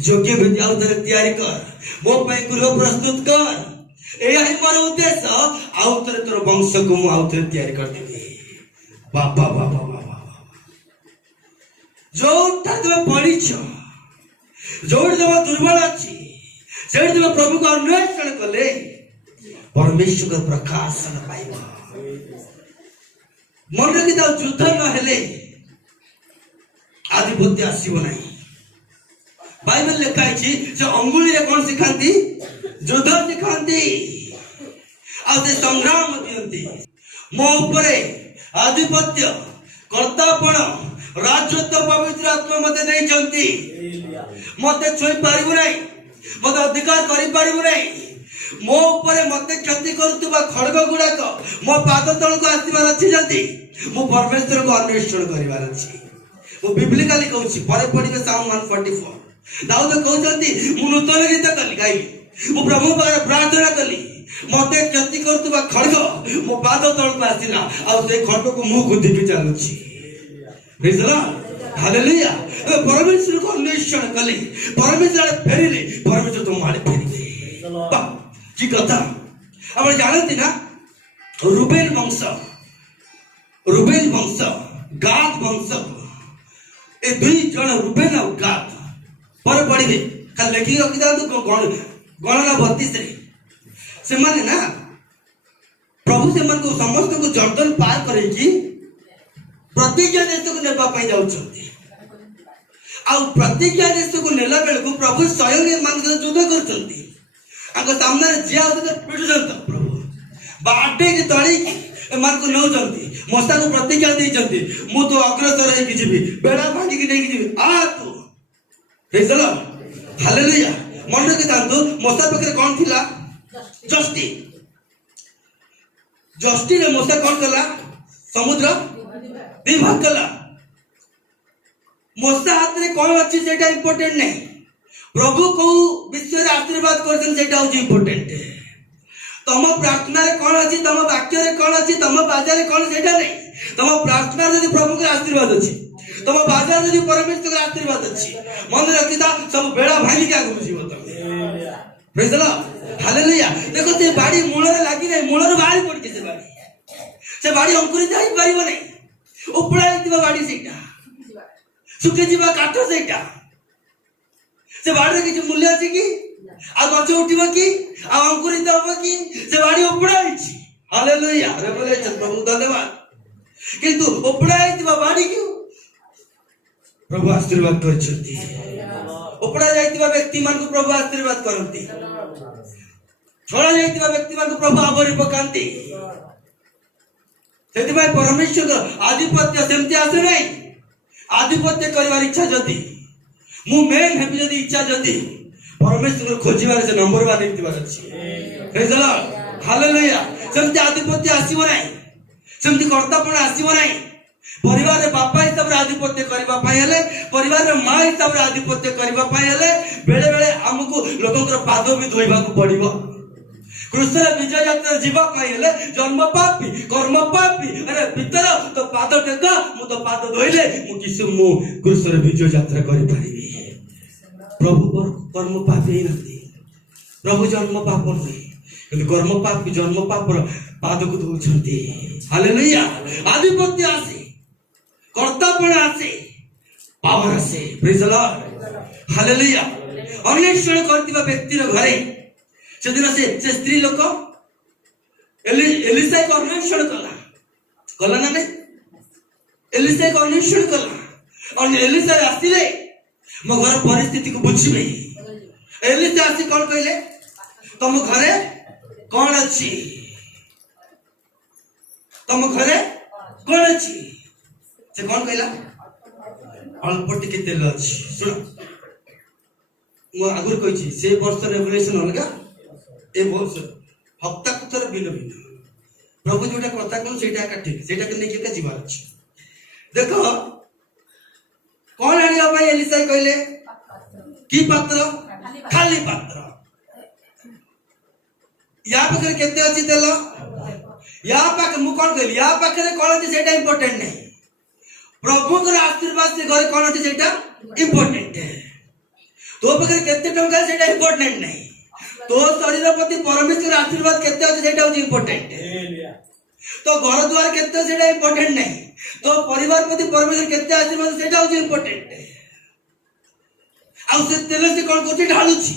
योग्य विद्या उधर तैयारी कर मो पई गृह प्रस्तुत कर ए आई मोर उद्देश्य आउतरे तोर वंश को मु आउतरे तैयारी कर देबी बाबा बाबा बाबा जोटा तुम पढ़िछ जोट तुम दुर्बल अछि सेठ तुम प्रभु को अन्वेषण कले परमेश्वर का प्रकाशन पाइब मन रखी था युद्ध न हेले आधिपत्य आसीबो नहीं बाइबल लिखा है से अंगुली रे कौन सिखांती युद्ध सिखांती आ से संग्राम दियंती मो ऊपर आधिपत्य कर्तापण राजत्व पवित्र आत्मा मते नहीं चलती मते छोई पारिबो नहीं मते अधिकार करि पारिबो नहीं मो ऊपर मते क्षति करतुबा खड़ग गुड़ाक मो पाद तल को आसीबार अछि जदी मो परमेश्वर को अन्वेषण करिवार अछि मो बिब्लिकली कहूछि परे पढिबे साउंड 144 दाऊद कहउछंती मु नूतन गीत कली गाई मो प्रभु पर प्रार्थना कली मते क्षति करतुबा खड़ग मो पाद तल को आसीला आ से खड़ग को मुंह गुद्दी के चालुछि बुझला हालेलुया परमेश्वर को अन्वेषण कली परमेश्वर फेरिले परमेश्वर तुम आड़े फेरिले की कथा आपण जानती ना रूबेन वंश गाद वंश ए दुई जन रूबेन और गाद पर पढ़िबे खाली लेखि रखि दांतु गणना 32 रे से माने ना प्रभु से मन को समस्त को जर्दन पार करे कि प्रतिज्ञा देश को नेबा पई जाउछंती आ प्रतिज्ञा देश को नेला बेल को प्रभु स्वयं मान से युद्ध करछंती आको सामने जिया तो पिटुचंत प्रभु बाटे की तळी की मान को नउचंती मस्ता को प्रतिज्ञा देइचंती मु तो अग्रसर है कि जीवी बेड़ा भागी की नहीं की जीवी आ तू प्रेज द लॉर्ड हालेलुया मन के तांतु मस्ता पकरे कोन थिला जस्टी रे मस्ता कोन कला समुद्र विभाग कला मस्ता हाथ रे कोन अछि सेटा इंपोर्टेंट नहीं प्रभु को विश्व आशीर्वाद करछन सेटा होची इंपोर्टेंट तम प्रार्थना रे कोन अछि तम वाक्य रे कोन अछि तम बाजा रे कोन सेटा नहीं तम प्रार्थना रे प्रभु के आशीर्वाद अछि तम बाजा रे परमेश्वर के आशीर्वाद अछि मन रखिता सब बेड़ा भांगी के आगु जीव तम प्रेज द लॉर्ड हालेलुया देखो से बाड़ी मूल लगी ना मूल बाहरी पड़ी से बाड़ी अंकुरित हो पार नहीं उपड़ा बाड़ी से सुखी जा काठ से बाड़ी किसी मूल्य अच्छी कि आ गच उठब कि अंकुरित हम कि से बाड़ी उपड़ा हालेलुया रेवलेशन प्रभु धन्यवाद किंतु उपड़ा बाड़ी क्यों प्रभु आशीर्वाद कर उपड़ा जाइतिबा व्यक्ति मान को प्रभु आशीर्वाद करती छड़ा जाइतिबा व्यक्ति मान को प्रभु आवरी पकांती सेति भाई परमेश्वर आधिपत्य सेमती आसे नहीं आधिपत्य करिवार इच्छा जदी मु मेन हेबी जदी इच्छा जदी परमेश्वर खोजिबार से नंबर 1 हेतिबार अछि प्रेज द लॉर्ड हालेलुया सेमती आधिपत्य आसीबो नहीं सेमती कर्तापण आसीबो नहीं परिवार बापा हिसाब रे आधिपत्य करबा पाए हेले परिवार रे मां हिसाब रे आधिपत्य करबा पाए हेले बेले बेले हमको लोकंकर पाद भी धोइबा को पड़िबो कृष्ण विजय यात्रा जीवा पाए हेले जन्म पापी कर्म पापी अरे भीतर तो पाद टेका मु तो पाद धोइले मु किस मु कृष्ण विजय यात्रा करि पारिबी प्रभु कर्म पापी नथि प्रभु जन्म पाप नथि किंतु कर्म पापी जन्म पापर पाद को धोउछंती हालेलुया आधिपत्य आसी कर्तापण आसे पावर आसे प्रेज द लॉर्ड हालेलुया अन्वेषण करतिबा व्यक्तिर घरे सेदिन से स्त्री लोक एलिसा को अन्वेषण कला ना नहीं एलिसा को अन्वेषण कला और एलिसा आसिले मो घर परिस्थिति को बुझिबे एलिसा आसी कोन कहले तुम घरे कोन अछि तुम घरे कोन अछि से कौन कहला अल्प टिके तेल अछि सुन मु आगुर कहिछि से वर्ष रेवलेशन अलगा ए वर्ष हप्ता को थर भिन्न भिन्न प्रभु जोटा कथा कोन सेटा का ठीक सेटा के नेकी का जीवन अछि देखो कौन आनिया भाई एलिसा कहले की पात्र खाली पात्र या पाखरे केते अछि तेल या पाख मु कोन कहली या पाखरे कोन अछि सेटा इंपोर्टेंट नहीं प्रभु के आशीर्वाद से घर कौन अच्छे सेटा इंपोर्टेंट है तो पाखे केते टंका सेटा इंपोर्टेंट नहीं तो शरीर प्रति परमेश्वर आशीर्वाद केते अछि सेटा होची इंपोर्टेंट है तो घर द्वार केते सेटा इंपोर्टेंट नहीं तो परिवार प्रति परमेश्वर केते आशीर्वाद सेटा होची इंपोर्टेंट है आ से तेल से कोन कोची ढालुची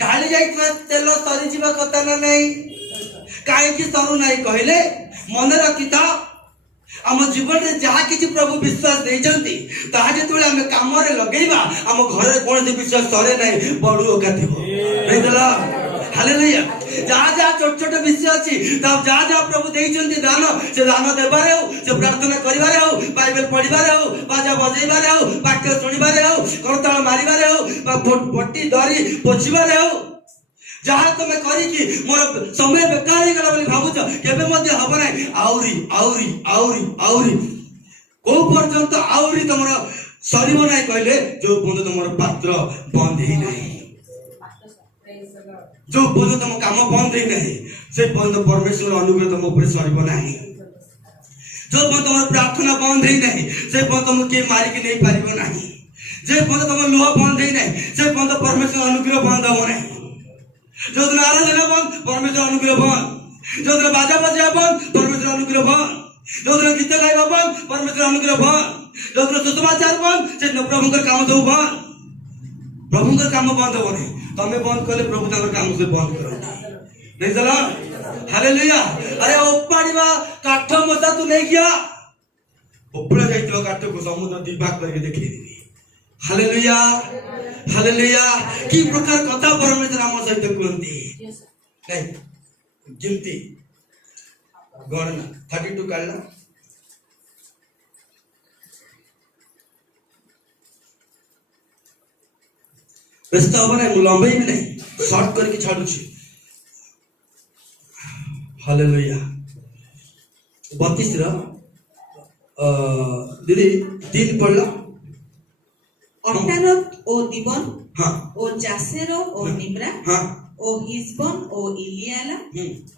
ढाली जाई तेल सरी जीवा कथा ना नहीं काहे की सरू नहीं कहले मन रखिता आम जीवन में जहाँ किसी प्रभु विश्वास देइचंती ताहा जेतबेले हम काम रे लगेइबा हम घर रे कोन विश्वास सरे नहीं बड़ू का थिबो प्रेज द लॉर्ड हालेलुया जहाँ जहाँ छोट छोट विषय अछि तब जहाँ जहाँ प्रभु देइचंती दान से दान देबारे हो से प्रार्थना करिबारे हो बाइबल पढिबारे हो बाजा बजेइबारे हो वाक्य सुनिबारे हो करताल मारिबारे हो बा पट्टी दरी पोछिबारे हो जहाँ तुम करी कि मोर समय बेकार ही गला बोली भाबुछ केबे मध्ये हबो नै आउरी आउरी आउरी आउरी को पर्यंत आउरी तमरो सरीबो नै कहले जो बंद तमरो पात्र बंद ही नहीं जो बंद तम काम बंद ही नहीं से बंद परमेश्वर अनुग्रह तम ऊपर सरीबो नहीं जो बंद तमरो प्रार्थना बंद ही नहीं से बंद तम के मारी के नहीं पारिबो नहीं जे बंद तम लोह बंद ही नहीं से बंद परमेश्वर अनुग्रह बंद हो नहीं जो दिन आराधना बंद परमेश्वर अनुग्रह बंद जो दिन बाजा बजा बंद परमेश्वर अनुग्रह बंद जो दिन गीत गाइबा बंद परमेश्वर अनुग्रह बंद जो दिन सुसमाचार बंद से प्रभु का काम सब बंद प्रभु का काम बंद हो नहीं तमे बंद करले प्रभु ताकर काम से बंद करते नहीं चला हालेलुया अरे ओपाड़ीबा काठ मता तू नहीं गया ओपड़ा जाइतो काठ को समुद्र दिबाक करके देखि देबी हालेलुया हालेलुया की प्रकार कथा परमेश्वर आम सहित कहती नहीं गिनती गणना 32 काढला व्यस्त हब ना लंबे भी नहीं शॉर्ट करके छाड़ू हालेलुया 32 दीदी 3 पढ़ला अटारत ओ दिबन हाँ ओ जासेरो ओ निम्रा हाँ ओ हिजबन ओ इलियाला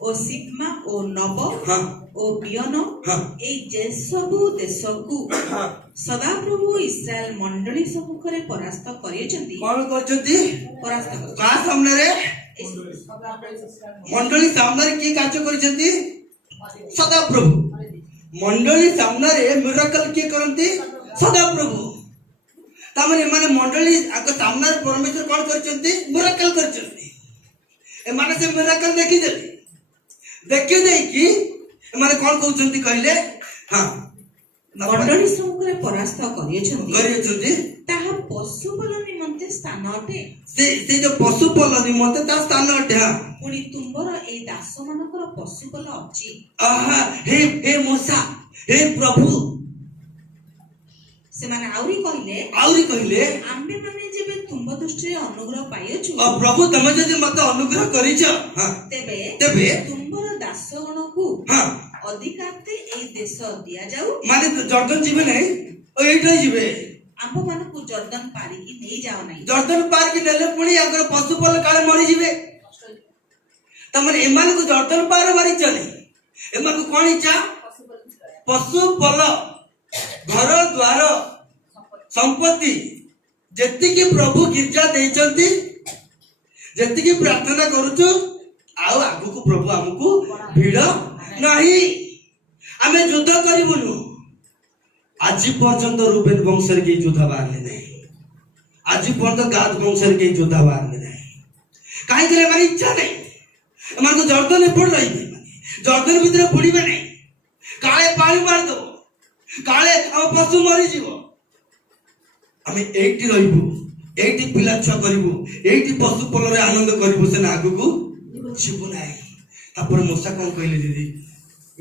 ओ सिपमा ओ नब हाँ ओ बियनो हाँ ए जे सबु देशकु हाँ सदा प्रभु इस्राएल मंडली सम्मुखरे परास्त करियछंती कौन करछंती परास्त का सामने रे मंडली सामने किए कार्य करछंती सदा प्रभु मंडली सामने मिराकल किए करंती सदा प्रभु तामने माने मंडली आको सामने परमेश्वर कोन करछंती मिराकल करछंती ए माने से मिराकल देखि दे कि माने कोन कहउछंती कहले हां मंडली सम्मुखरे परास्त करियछंती ताहा पशुबल निमंते स्थान अटे से जो पशुबल निमंते ता स्थान अटे हां पुणी तुंबर ए दास मानकर पशुबल अछि आहा हे मूसा हे प्रभु से माने आउरी कहले आम्बे माने जेबे तुंब दृष्टि अनुग्रह पाइयछु प्रभु तमे जे मते अनुग्रह करिछ हां तेबे तुंबर दास गणकु हां अधिकारते ए देश दिया जाऊ माने जर्दन जीवे नै ओ एठै जीवे आंब मानकु जर्दन पारी की नै जाओ नै जर्दन पार की नेले पुणी अगर पशुपल काले मरि जीवे तमने एमान को जर्दन पार मारी चले एमान को कोन इच्छा पशुपल घर द्वार संपत्ति जति की प्रभु गिरजा देचंती जति की प्रार्थना करूछु आउ आगु को प्रभु हमकु भीड़ नहीं आमे युद्ध करिबुनु आज पर्यंत रूबेन वंशर के युद्ध बारले नहीं आज पर्यंत गाद वंशर के युद्ध बारले नहीं काहे करे मारी इच्छा नहीं मन को जर्दन पड़ रही है जर्दन भीतर बुड़ीबे नहीं काले पानी मार दो काले हम पशु मरी जीवो आमे एठी रहिबु एठी पिला छ करिबु एठी पशु पलरे आनंद करिबु से आगु को छिबु नाही तापर मूसा कोन कहले दीदी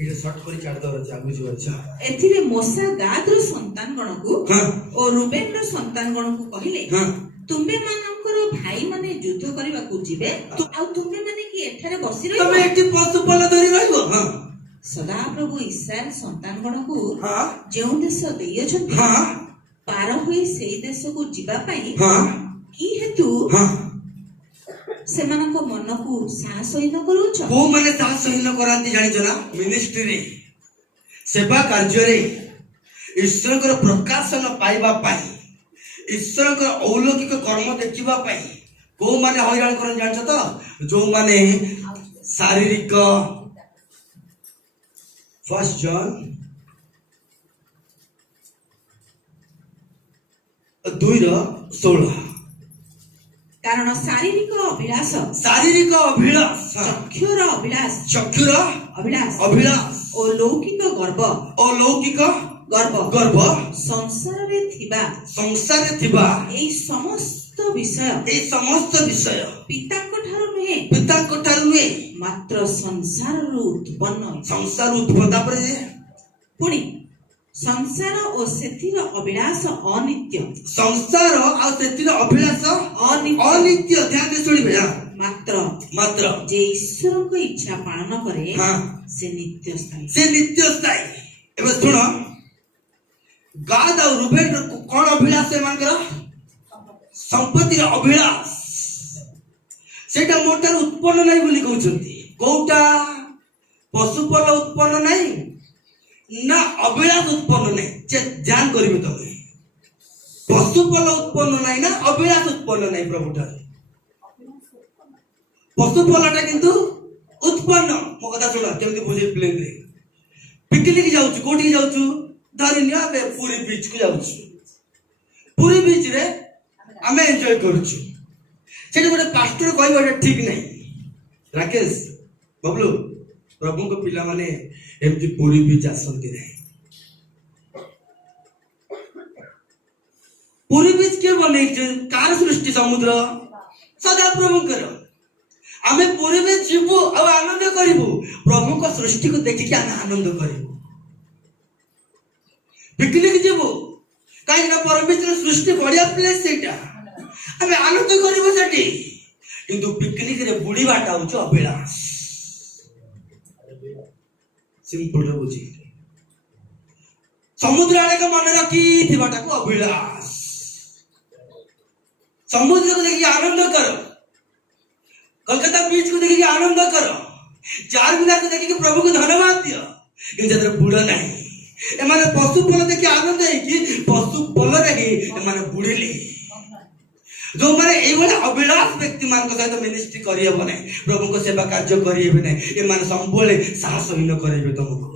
इडे शॉर्ट करी काट दो रचा बुझु अच्छा एथिरे मूसा गादर संतान गणकु हां ओ रूबेनर संतान गणकु कहिले हां तुमे मानकर भाई माने युद्ध करबा को जिबे आ तुमे माने की एठारे बसी रहिबो तमे एठी पशु पल धरि रहिबो हां सदा प्रभु इस्राएल संतान गणकु हां जेउ देश देयछथि हां पार होई सेई देश को जिबा पई हां की हेतु हां सेमानक मनकु साहसहीन करूछ को माने साहसहीन करांती जानि जना मिनिस्ट्री रे सेवा कार्य रे ईश्वर को प्रकाशन पाइबा पाई ईश्वर को अलौकिक कर्म देखिबा पाई को माने हैरान करन जान्छ त जो माने शारीरिक फर्स्ट जॉन 2:16 कारण शारीरिक अभिलाष चक्षुर अभिलाष ओ लौकिक गर्व संसार रे थिबा ए समस्त विषय पिताको ठारो नुहे मात्र संसार रु उत्पन्न तापर पुणी संसार और सेतिर अभिलाष अनित्य अनित्य ध्यान दे सुनिबे मात्र जे ईश्वर को इच्छा पालन करे से नित्य स्थायी एबे सुन गाद और रूबेन कोन अभिलाष है मानकर संपत्ति अभिलाष सेटा मोटर उत्पन्न नहीं बोली कहउछंती कोटा पशुपल उत्पन्न नहीं ना अभिलाष उत्पन्न नहीं ध्यान करिवे तमे पशुपल उत्पन्न नहीं ना अभिलाष उत्पन्न नहीं प्रभुटा पशुपलटा किंतु उत्पन्न मो कथा सुन केमति बुझे प्लेन रे पिकनिक जाउछु कोठी जाउछु धरिनिया बे पूरी बीच को जाउछु पूरी बीच रे आमे एन्जॉय करूछु सेटा गोटे पास्टर कहबा ठीक नहीं राकेश बबलू प्रभु को पिला माने एमती पूरी बीच आसंती नहीं पूरी बीच के बने कार सृष्टि समुद्र सदा प्रभु कर आमे पूरी बीच जीवु आ आनंद करिवु प्रभु को सृष्टि को देखि के आनंद करिवु पिकनिक जीवु काई ना परमेश्वर सृष्टि बढ़िया प्लेस सेटा आमे आनंद करिवु सेठी किंतु पिकनिक रे बुढ़ी बाटा होछ अभिलाष सिंपल रे बुझी समुद्र आड़े के मन रखी थिबाटा को अभिलाष समुद्र को देखि आनंद करो कलकत्ता बीच को देखि आनंद करो चार मीनार को देखि प्रभु को धन्यवाद दियो कि जदर बुढ़ नहीं ए माने पशु पल देखि आनंद है कि पशु पल रे ही ए माने बुढ़िली जो माने एई भले अभिलाष व्यक्ति मान सहित मिनिस्ट्री करिहेब नै प्रभु को सेवा कार्य करिहेब नै ए मान संबोले साहसहीन करेबे तुमको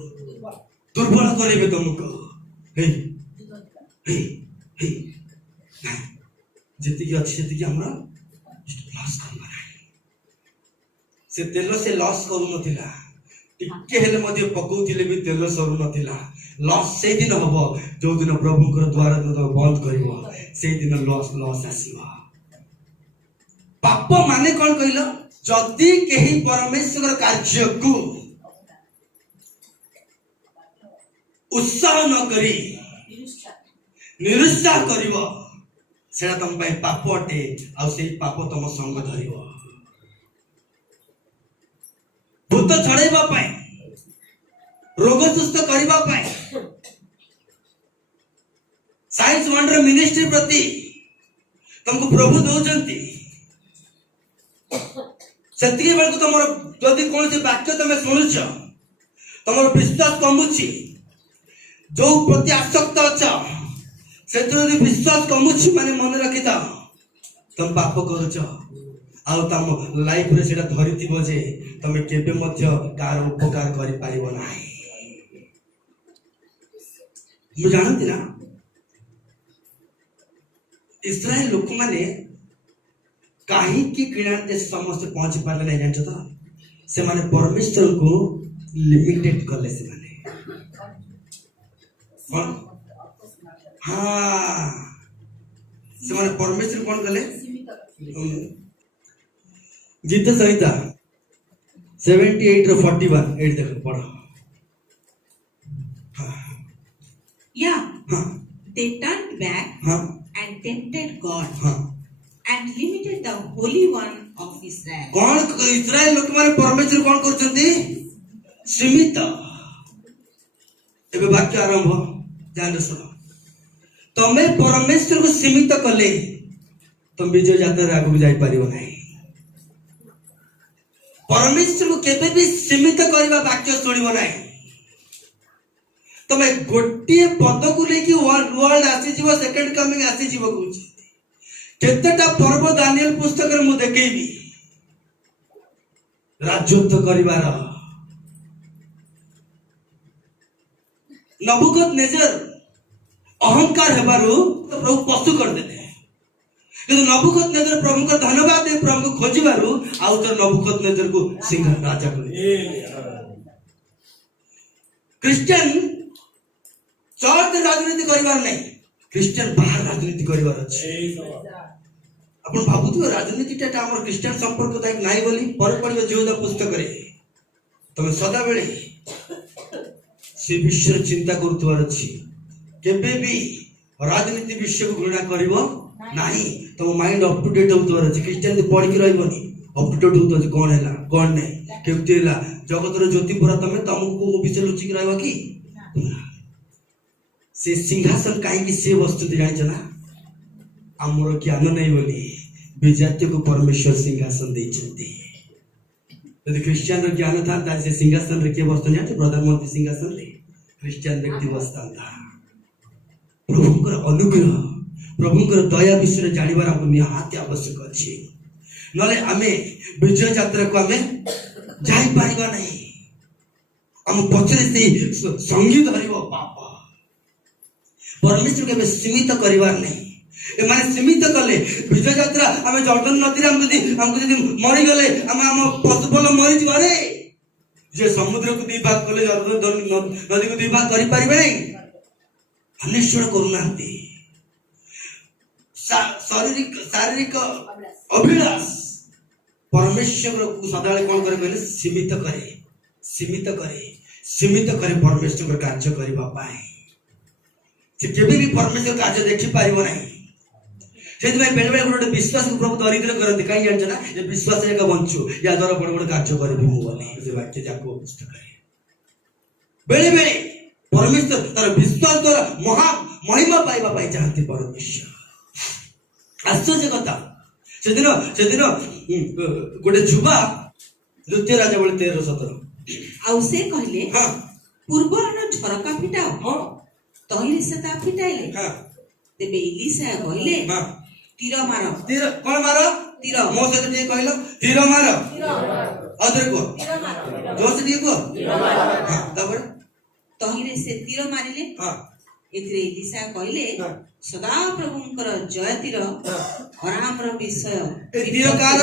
दुर्बल करेबे तुमको हे हे हे जेतिकी अछि सेतिकी हमरा लॉस करबा नै से तेल से लॉस करू नथिला टिके हेले मध्ये पकौथिले भी तेल सरू नथिला लॉस से दिन हबो जो दिन प्रभु को द्वार बंद करिवो से दिन लॉस आसीबो पाप माने कौन कहल जदि केही परमेश्वर कार्य को उत्साह न करी निरुत्साह करिवो सेटा तुम पाई पाप अटे आ से पाप तुम संग धरिवो भूत छड़ाइबा पाई रोग सुस्थ करिबा पाई साइंस वंडर मिनिस्ट्री प्रति तुमको प्रभु दौचंती सेतिके बेल को तुमर जदि कोन से वाक्य तमे सुनुछ तुमर विश्वास कमुछि जो प्रति आसक्त अछ सेतो यदि विश्वास कमुछि माने मन रखि ता तुम पाप करूछ आ तम लाइफ रे सेटा धरिति बजे तमे केबे मध्य कार उपकार करि पाइबो नाही मु जानती ना इस्राएल लोक माने कहीं की किणाते समस्त पहुंच पारे नहीं जानछ तो से माने परमेश्वर को लिमिटेड करले से माने हाँ से माने परमेश्वर कौन करले गीत संहिता 78 रो 41 एट देखो पढ़ो Yeah. हाँ They turned back हाँ and tempted God हाँ and limited the Holy One of Israel. कौन इस्राएल लोक माने परमेश्वर कौन करछंती सीमित एबे वाक्य आरंभ ध्यान सुनो तमे परमेश्वर को सीमित कले तुम विजय यात्रा आगु जाई परिबो नाही परमेश्वर को केबे भी सीमित करबा वाक्य सुनिबो नाही तमे गोटे पद को लेकी वर्ल्ड आसी जीव सेकंड कमिंग आसी जीव कहूची केतेटा पर्व दानिएल पुस्तक रे मु देखेबी राजत्व करिवार नबुकदनेस्सर अहंकार हेबारु तो प्रभु पशु कर देले किंतु नबुकदनेस्सर प्रभु को धन्यवाद दे प्रभु को खोजिबारु आउ तो नबुकदनेस्सर को सिंह राजा कर क्रिश्चियन चर्च राजनीति करिवार नहीं क्रिश्चियन बाहर राजनीति करिवार अछि आपण भाबुथो राजनीति टा हमर क्रिश्चियन संपर्क दायक नाही बोली पर पडियो जीवदा पुस्तक रे तमे सदा बेले से विषय चिंता करतुवार अछि केबे भी राजनीति विषय को घृणा करिवो नाही तो माइंड अप टू डेट होतुवार अछि क्रिश्चियन पढि के रहइबोनी अप टू डेट होतो कोन हैला कोन नै केबते हैला जगत रे ज्योति पुरा तमे तमको विषय लुचि के रहबो की से सिंहासन कहीं से वस्तु जानी ना आमर ज्ञान नहीं बोली विजातीय को परमेश्वर सिंहासन देइछन्ते यदि क्रिश्चियन रो ज्ञान था ता से सिंहासन रे के वस्तु जाने प्रधानमंत्री सिंहासन रे क्रिश्चियन व्यक्ति बसता प्रभुकर अनुग्रह प्रभुकर दया विषय जानिबार हमको निहाती आवश्यक अछि नले आमे विजय यात्रा को आमे जाई पारिबा नहीं हम पछरे से संगीत हरिबो पाप परमेश्वर के सीमित करिवार नहीं ए माने सीमित कले विजय यात्रा हमें जर्दन नदी रे हमको यदि मरि गले हम पशुपल मरि जरे जे समुद्र को दुई भाग कले जर्दन नदी को दुई भाग करि परिबे नहीं अनिश्चय करूनांती शारीरिक अभिलाष परमेश्वर को सदाले कोन करे कहले सीमित करे परमेश्वर कार्य करिबा पाए से केबे भी परमेश्वर कार्य देखि पाइबो नाही सेति में बेले बेले गोटे विश्वास को प्रभु दरिद्र करते काई जानछ ना ये विश्वास एक बंचु या द्वारा बड़ बड़ कार्य करबी मु बोले से वाक्य जाको पुस्तक है बेले बेले परमेश्वर तार विश्वास द्वारा महा महिमा पाइबा पाई चाहती परमेश्वर आश्चर्य कथा सेदिन गोटे जुबा द्वितीय राजा बोले 13-17 आउ से कहले हां पूर्वरन झरका फिटाओ हां तहिले से ता फिटाइले हां तेबे इलिशा कहले हां तीर मार तीर कौन मार तीर मो सहित टे कहलो तीर मार अदर को जोर से को तबर तहिरे से तीर मारिले हां एथिरे एलिशा कहले हां सदा प्रभुंकर जय तीर अरामर विषय ए तीर कार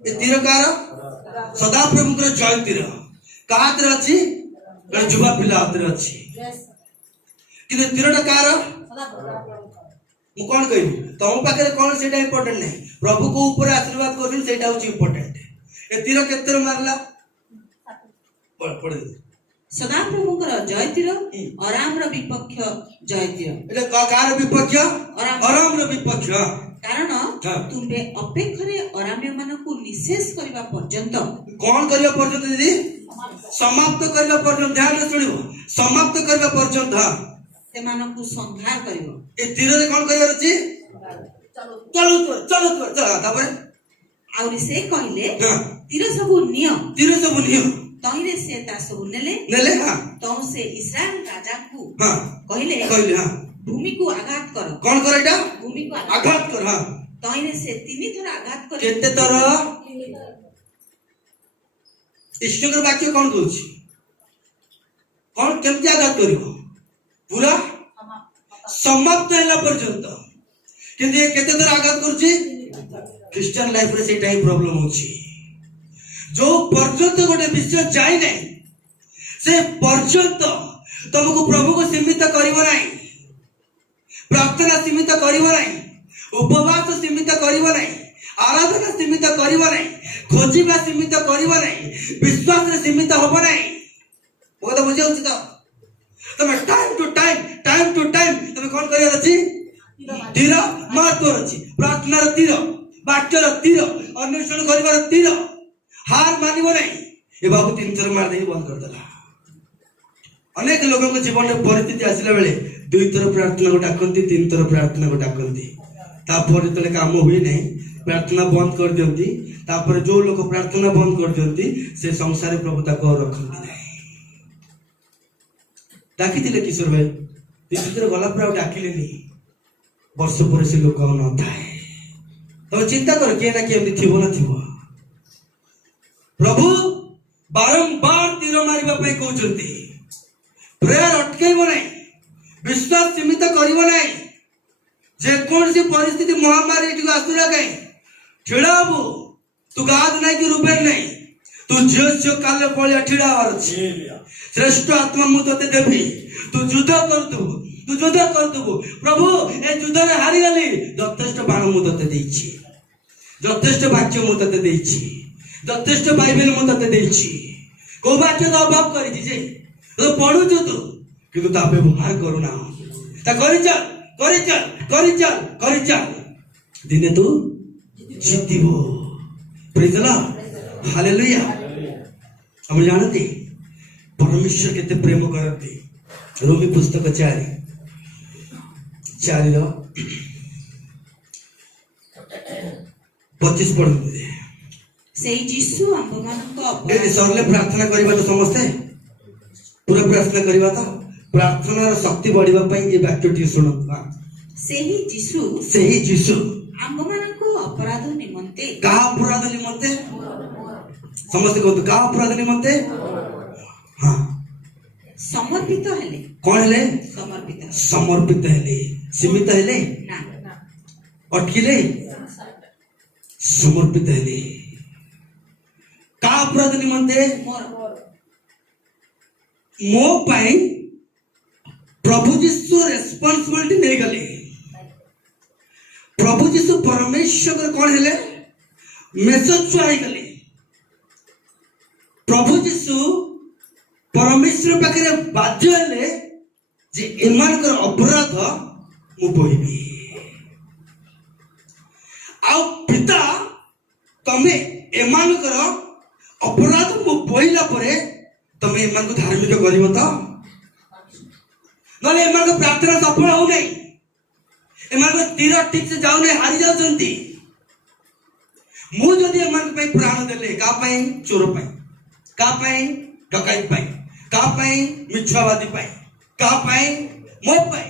ए तीर कार सदा प्रभुंकर जय तीर का हाथ रे अछि गण जुवा पिला हाथ रे अछि कि तीरटा कार मु कोन कहि तम पाखरे कोन सेटा इंपोर्टेंट नै प्रभु को ऊपर आशीर्वाद करथिन सेटा होची इंपोर्टेंट ए तीर केतर मारला पड़ सदा प्रभुंकर जय तीर अरामर विपक्ष जय तीर એટલે કાર વિપક્ષ અરામનો વિપક્ષ कारण तुमे अपेक्षरे अराम्य मानकु निशेष करबा पर्यंत कोन करबा पर्यंत दीदी समाप्त करबा पर्यंत ध्यान से सुनिबो समाप्त करबा पर्यंत से मानकु संहार करबो ए तीर रे कोन करबा अछि चलो तापर आउरी से कहले तीर सब निय तहिरे से ता सब नेले हां तो से इस्राएल राजा को हां कहले हां भूमि को आघात कर कोन करे एटा भूमि को आघात कर हां तहिरे से तीन थर आघात कर केते तर ईश्वर वाक्य कोन कहूची कोन केमति आघात करिवो पूरा समाप्त होला पर्यंत किंतु ये केते तर आघात करची क्रिश्चियन लाइफ रे सेटा ही प्रॉब्लम होची जो पर्यंत गोटे विषय जाई नै से पर्यंत तुमको प्रभु को सीमित करिवो नै प्रार्थना सीमित करिवो नै उपवास सीमित करिवो नै आराधना सीमित करिवो नै खोजिबा सीमित करिवो नै विश्वास रे सीमित होबो नै ओ तो बुझे उचित तमे टाइम टू टाइम तमे कोन करिया अछि तीर मारतो अछि प्रार्थना रे तीर वाक्य रे तीर अन्वेषण करिवार तीर हार मानिबो नै ए बाबू तीन थर मार देई बंद कर देला अनेक लोगों को जीवन में परिस्थिति आसिला बेले दुई थर प्रार्थना को डाकंती तीन थर प्रार्थना को डाकंती तापर जतले काम हुई नै प्रार्थना बंद कर दियंती तापर जो लोग प्रार्थना बंद कर दियंती से संसार प्रभुता को रखंती नै डाकी दिले किशोर भाई तीन थर गला पर डाकिले नी वर्ष पर से लोक न थाए तो चिंता कर के ना के एमती थिबो ना थिबो प्रभु बारंबार तीर मारिबा पई कहउचंती प्रेयर अटकेबो नै विश्वास सीमित करिबो नै जे कोन सी परिस्थिति महामारी एठी आसुरा गई ठिड़ाबो तू गाद नै कि रुबेर नै तू जो काले पळिया ठिड़ावर छी श्रेष्ठ आत्मा मु तते देबी तू युद्ध करदबो प्रभु ए युद्ध रे हारि गली यथेष्ट बाण मु तते देइछि यथेष्ट वाक्य मु तते देइछि यथेष्ट बाइबल मु तते देइछि को वाक्य तो अभाव करिछि जे तो पढु तू किंतु ता व्यवहार करू ना ता करि चल दिने तू जितिबो प्रेज द लॉर्ड हालेलुया हम जानते परमेश्वर केते प्रेम करती रोमी पुस्तक 4 रो 25 पढु से यीशु आम्भमानक ए सरले प्रार्थना करबा तो समस्ते पूरा प्रार्थना करबा तो प्रार्थना रो शक्ति बढ़िबा पई ए वाक्यटी सुनो से ही यीशु आम्भमानक अपराध निमंते का अपराध निमंते समस्त को का अपराध निमंते हां समर्पित हेले कोन हेले समर्पित हेले सीमित हेले ना अटकिले समर्पित हेले का अपराध निमंते मो पाई प्रभु जीशु रेस्पॉन्सिबिलिटी नहीं गले प्रभु जीशु परमेश्वर कौन हेले मेसेज छुआई गले प्रभु जीशु परमेश्वर पाखरे बाध्य हेले जे एमानकर अपराध मु बोइबी आ पिता तमे एमानकर अपराध मु बोइला परे तमे एमान को धार्मिक करिवो त नले एमान को प्रार्थना सफल हो नहीं एमान को तीर ठीक से जाउ नहीं हारि जाउचंती मु जदी एमान पे प्राण देले का पई चोर पई का पई डकैत पई का पई मिछवादी पई का पई मो पई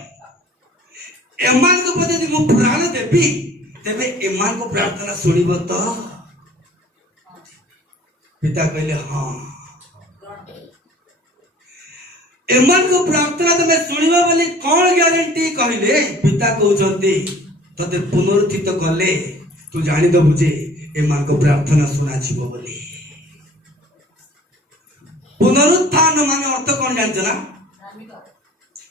एमान को पदे यदि मु प्राण देबी तेबे एमान को प्रार्थना सुनिब तो पिता कहले हाँ एमान को प्रार्थना तमे सुनिबा बोली कौन ग्यारंटी कहले पिता कहउछंती तते पुनरुत्थित कले तू जानि दबु जे एमान को प्रार्थना सुना छिबो बोली पुनरुत्थान माने अर्थ कौन जानछ ना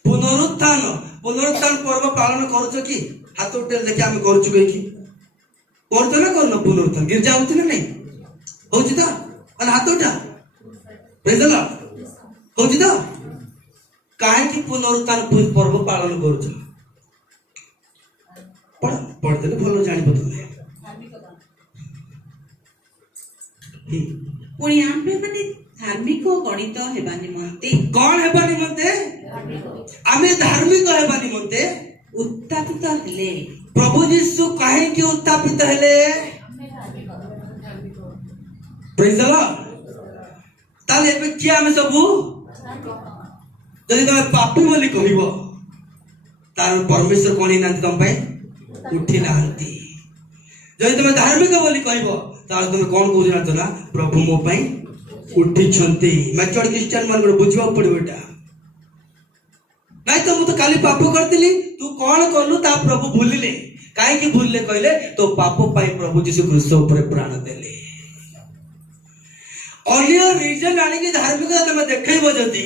पुनरुत्थान पुनरुत्थान पर्व पालन करूछ कि हाथ उठेल देखि आमे करूछ कहि करतो ना करनो पुनरुत्थान गिरजा होती ना नहीं होची त अन हाथ उठा प्रेज द लॉर्ड होची त काहे कि पुनरुत्थान पर्व पालन करूछ पढ़ते भल जानी पतले पुणी आम्भे माने धार्मिक गणित हेबा निमंते कौन हेबा निमंते आमे धार्मिक हेबा निमंते उत्तापित हेले प्रभु यीशु काहे कि उत्तापित हेले प्रेज द लॉर्ड ताले एबे कि आमे सबु जदि तमे पापी बोली कहिबो तार परमेश्वर कोनी नांती तम पई उठी नांती जदि तमे धार्मिक बोली कहिबो तार तमे कोन कहू जानतो ना प्रभु मो पई उठी छंती मैच्योर क्रिश्चियन मान को बुझवा पड़िबो एटा नहीं तो मु तो काली पाप करतिली तू कोन करलु ता प्रभु भूलिले काहे कि भूलले कहले तो पाप पाई प्रभु यीशु क्रूस ऊपर प्राण देले अन्य रीजन आने की धार्मिकता तमे देखैबो जदी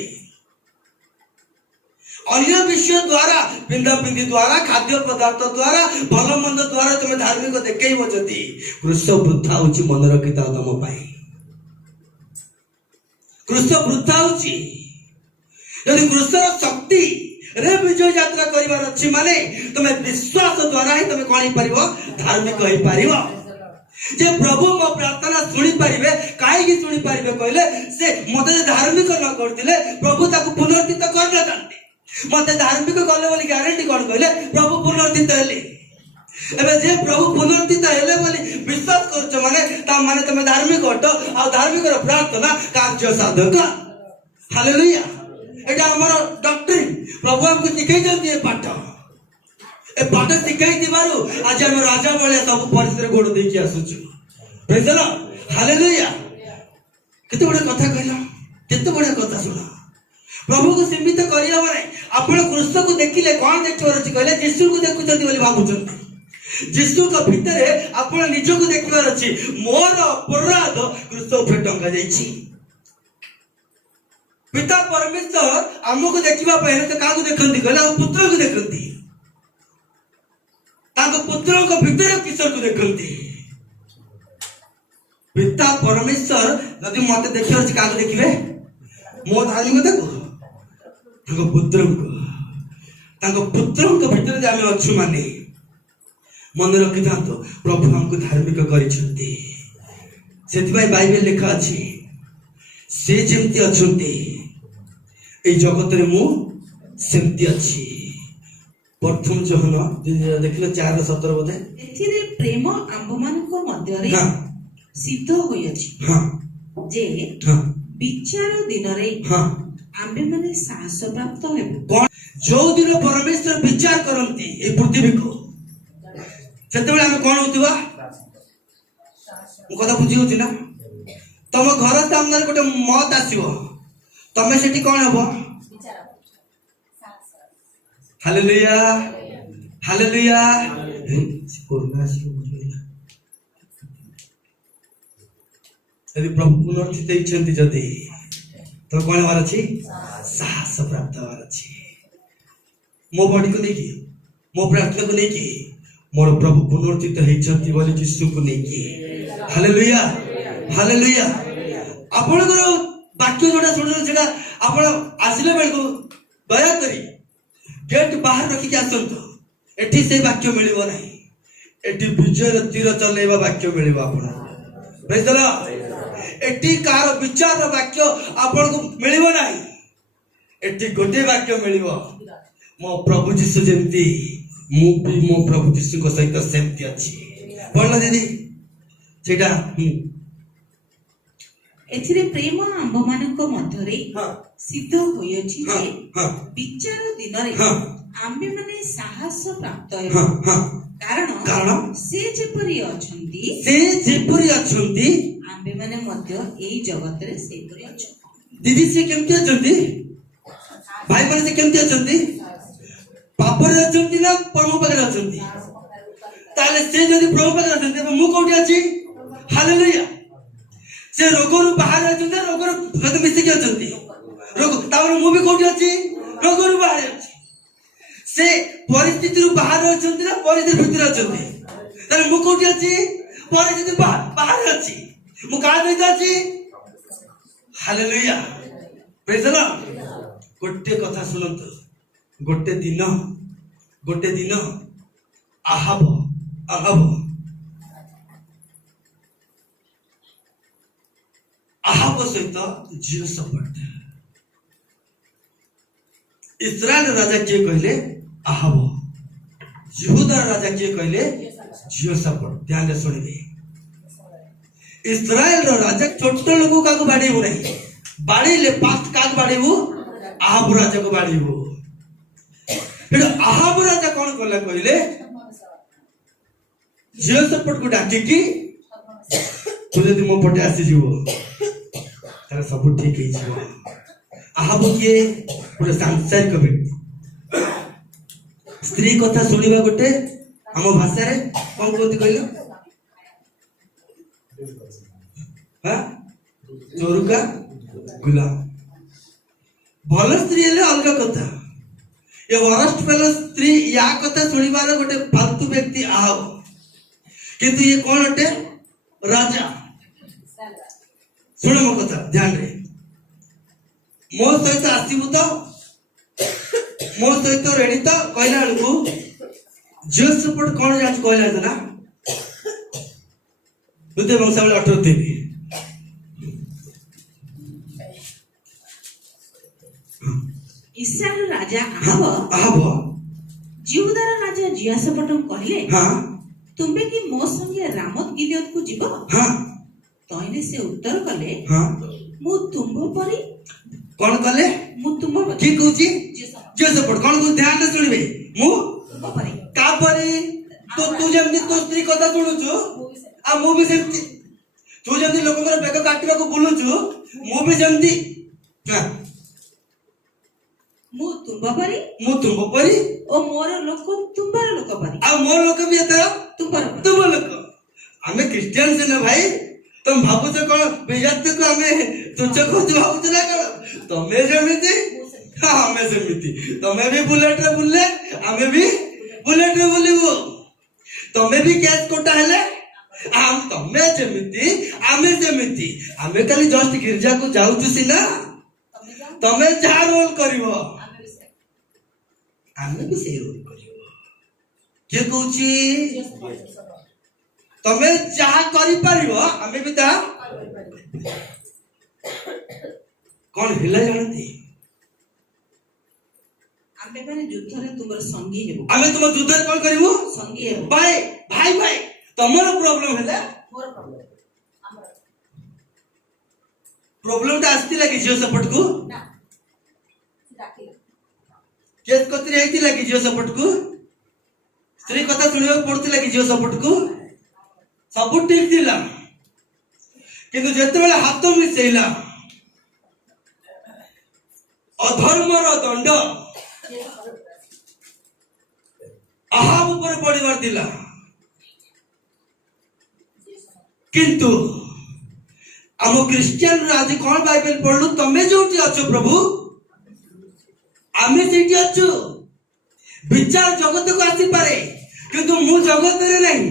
अन्य विषय द्वारा पिंदा पिंदी द्वारा खाद्य पदार्थ द्वारा भल मंद द्वारा तुम धार्मिक देखैबो जदी क्रूस वृथा होची मन रखिता तम पाई क्रूस वृथा होची यदि क्रूसर शक्ति रे विजय यात्रा करिवार अछि माने तुम विश्वास द्वारा ही तुम कोन परिबो धार्मिक होई परिबो जे प्रभु मो प्रार्थना सुनी परिबे काहे की सुनी परिबे कहले से मते धार्मिक न करथिले प्रभु ताको पुनरुत्थित करना जानते मते धार्मिक गले बोली ग्यारंटी कोन कहले प्रभु पुनरुत्थित हेले एबे जे प्रभु पुनरुत्थित हेले बोली विश्वास करछ माने तमे धार्मिक हटो आ धार्मिक रो प्रार्थना कार्य साधक हालेलुया एटा हमर डॉक्ट्रिन प्रभु हमको सिखाई जल्दी ए पाठ सिखाई दिबारु आज हम राजा बळे सब परिस्थिति गोड़ देखि आसुछु प्रेज द लॉर्ड हालेलुया केते बडे कथा कहला केते बडे कथा सुना प्रभु को सीमित करिया माने आपण क्रूस को देखिले कोन देखिवर अछि कहले यीशु को देखुचंती बोली भाबुचंती यीशु को भितरे आपण निज को देखिवर अछि मोर अपराध क्रूस ऊपर टंगा जाईछि पिता परमेश्वर हमको देखिबा पहले तो कागु देखंती कहले पुत्र को देखंती ताको पुत्र को भितरे किशोर को देखंती पिता परमेश्वर यदि मते देखिवर अछि कागु देखिबे मो धार्मिकता को ताको पुत्र को भितर जे आमे अछु माने मन रखि थांतो प्रभु हमको धार्मिक करिसंती सेति भाई बाइबल लिखा अछि से जेमति अछंती ए जगत रे मु सेमति अछि प्रथम जोहन देखिलो 4:17 बोधे एथिरे प्रेम आम्भमानक मध्य रे हां सिद्ध होई अछि हां जे हां विचार दिन रे हां आम्भे माने साहस प्राप्त हेबो कोन जो दिन परमेश्वर विचार करंती ए पृथ्वी को सेते हम कोन होतिबा मु कथा बुझी होती ना तम घर सामने गोटे मत आसीबो तमे सेठी कोन हबो हालेलुया हालेलुया कोरोना से बुझिला यदि प्रभु पुनरुत्थित इच्छन्ति जदि तो कोन हबार अछि साहस प्राप्त हबार अछि मो बॉडी को नेकी मो प्रार्थना को नेकी मोर प्रभु पुनरुत्थित हेचंती बोली यीशु को नेकी हालेलुया हालेलुया आपण को वाक्य जोडा सुनल जेडा आपण आसिले बेल को दया करी गेट बाहर रखी के आसंतो एठी से वाक्य मिलिबो नाही एठी विजय तीर चलेबा वाक्य मिलिबो आपण प्रेज द लॉर्ड एठी कार विचार वाक्य आपण को मिलिबो नाही एठी गोटे वाक्य मिलिबो मो प्रभु यीशु जेमती मु भी मो प्रभु यीशु को सहित सेमती अछि पढला दीदी सेटा एथिरे प्रेम आम्भमानक मध्य रे हां सिद्ध होई अछि जे हां विचार दिन रे हां आम्भे माने साहस प्राप्त हाँ हेबु हाँ कारण कारण से जेपरि अछंती से जेपरि अछंती आम्भे माने मध्य एई जगत रे सेपरि अछंती। दीदी से केमती अछंती भाई माने से केमती अछंती पापर अछंती ना परम पाकर अछंती ताले से जदी प्रभु पाकर अछंती तो मु कोठी अछि हालेलुया से रोगरु बाहर अछंती रोगर सहित मिसि के अछंती रोग तावर मु भी कोठी अछि रोगरु बाहर अछि से परिस्थिति रु बाहर अछंती ना परिस्थिति भीतर अछंती ताले मु कोठी अछि परिस्थिति बाहर अछि मु का देत अछि हालेलुया प्रेज द लॉर्ड गोटे कथा सुनंतु गोटे दिन आहाब सहित जिहोशाफाट इस्राएल राजा किए कहले आहाब यहूदा राजा किए कहले जिहोशाफाट ध्यान से सुनिबे इस्राएल राजा छोट लोग का बाड़ेबू नहीं बाड़ेले पास्ट का बाड़ेबू आहाब राजा को बाड़ेबू आहाब राजा कौन कला कहले जिहोशाफाट को डाकिकी तू जदि मो पटे आसी जीवो तार सब ठीक है जीवो आहाब किए पूरा सांसारिक व्यक्ति स्त्री कथा सुनिबा गोटे हम भाषा रे कौन कहती कहलो हाँ चोरुका गुलाम भल स्त्री हेले अलग कथा ये वरस्ट फेलो स्त्री या कथा सुनिबार गोटे फालतू व्यक्ति आहाब किंतु ये कौन अटे राजा सुन मो कथा ध्यान रे मो सहित आसीबू तो मो सहित रेडी तो कहला बेलू जिहोशाफाट कौन जांच कहला ना द्वितीय वंशावली 18 इस्राएल राजा आहाब यहूदार राजा जिहोशाफाट कहले हाँ तुम्बे कि मो संगे रामोत गिलियद को जीव हाँ तइने से उत्तर कले हाँ मु तुंबो परी कौन कले मु तुंबो की कहूची जिहोशाफाट कौन को ध्यान से सुनिबे मु तुंबो परी का परी तो तू जेमती तो स्त्री कथा सुनुछु आ मु भी सेमती तू जेमती लोककर बेक काटिबा को बुलुछु मु भी जेमती मु तुंबो परी ओ मोर लोक तुंबर लोक परी आ मोर लोक भी एता तुंबर लोक आमे क्रिश्चियन से ना भाई तुम भाबुछ कोन बेजात को आमे तुच्छ खोज भाबुछ ना कोन तमे जेमिति हां आमे जेमिति तमे भी बुलेट रे बुलले आमे भी बुलेट रे बुलिबो तमे भी कैश कोटा हेले आम तमे जेमिति आमे खाली जस्ट गिरजा को जाउछु सिना तमे जा रोल करिवो आमे भी से रोल करिवो के कहूची तमे जहा करि परिवो आमे भी ता कौन हिला जानती आमे माने युद्ध रे तुमर संगी हेबो आमे तुम युद्ध रे कोन करिवो संगी हेबो भाई तमरो प्रॉब्लम हेले मोर प्रॉब्लम प्रॉब्लम ता आस्ती लगी जिहोशाफाट को ना डाकिला केस कतरी आइती लगी जिहोशाफाट को स्त्री कथा सुनिबा पड़ती लगी जिहोशाफाट को सब ठीक थिला किंतु जेते बेले हाथ मिसेइला अधर्मर दंड आहाब ऊपर पड़िबार दिला किंतु आम क्रिश्चियन आज कौन बाइबल पढ़लु तमे जोटी अच्छो प्रभु आमे सेठी अच्छो विचार जगत को आसी पारे किंतु मु जगत रे नहीं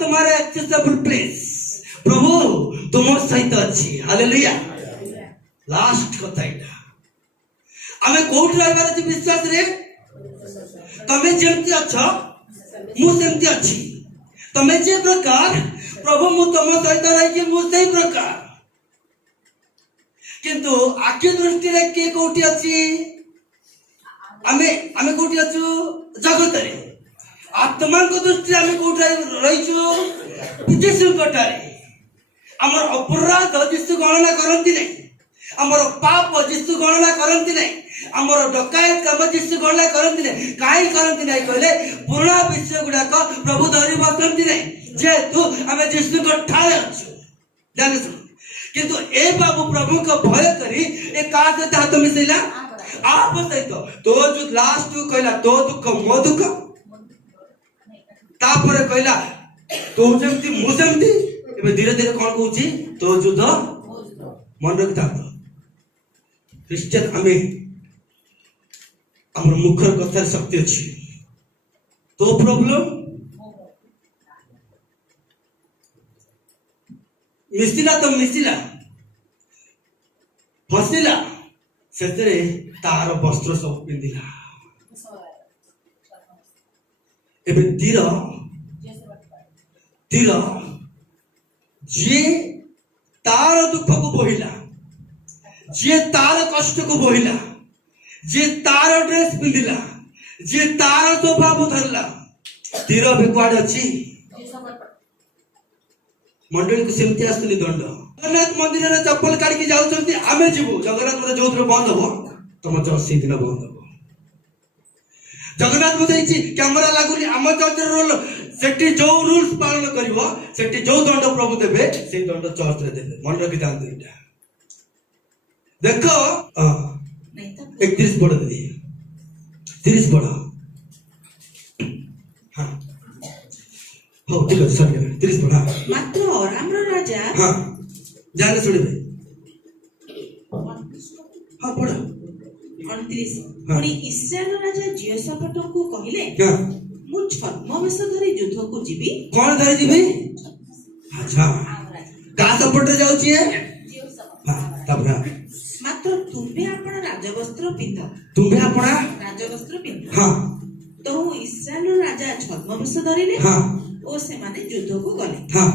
तुम्हारे एक्सेसिबल प्लेस प्रभु तुम सहित अच्छी हालेलुया लास्ट कथा इटा आमे कोठ रहबार अछि विश्वास रे तमे जेमती अच्छा मु सेमती अच्छी तमे जे प्रकार प्रभु मु तुम सहित रही कि मु सही प्रकार किंतु आखि दृष्टि रे के कोठी अछि आमे कोठी अछु जगत रे आत्मा को दृष्टि आमे कोठी रही छु जिसु कोठारे हमर अपराध जिसु गणना करंती नै आमर पाप जीशु गणना करती नहीं आमर डकायत काम जीशु गणना करती नहीं कहीं करती नहीं कहले पुराना विषय गुड़ाक प्रभु धरी बसती नहीं जेहेतु आम जीशु ठाए अच्छु जाने सुन किंतु ए बाबू प्रभु को भय करी ए का सहित हाथ मिसेला आप सहित तो जो लास्ट कहला तो दुख मो दुख तापर कहला तो जमती मु जमती एबे धीरे धीरे कौन कहूची तो युद्ध मन रखता क्रिश्चियन आमे हमर मुखर कथार शक्ति अछि तो प्रॉब्लम मिसिला तो मिसिला फसिला सेतरे तार वस्त्र सब पिंदिला एबे तीर तीर जे तार दुख को बोहिला जे तार कष्ट को बोहिला जे तार ड्रेस पिंदिला जे तार स्वभाव धरला तीर बेकुआड अछि मंडली को सेमती आसुनी दंड जगन्नाथ मंदिर रे चप्पल काढी के जाउछंती आमे जीवो जगन्नाथ मंदिर जो दिन बंद हो तम चर्च से दिन बंद हो जगन्नाथ मंदिर कैमरा लागुनी आम चर्च रोल सेठी जो रूल्स पालन करिवो सेठी जो दंड प्रभु देबे से दंड चर्च रे देबे मन रखि जान दुईटा देखो 31 पढ़ दे 30 पढ़ हां हो ठीक है सर 30 पढ़ मात्र अराम राजा हां जाने सुनिबे हां पढ़ 29 पुणी इस्राएल राजा जियोशाफाट को कहिले क्या मु छद्मवेश धरी युद्ध को जीवी कौन धरी जीवी अच्छा का सपोर्ट रे जाउची है हां तब मात्र तुम्हे आपण राजवस्त्र पिंध तुम्हे आपण राजवस्त्र पिंध हां तो इस्राएल राजा छद्मवेश धरिले हां ओ से माने युद्ध को गले हां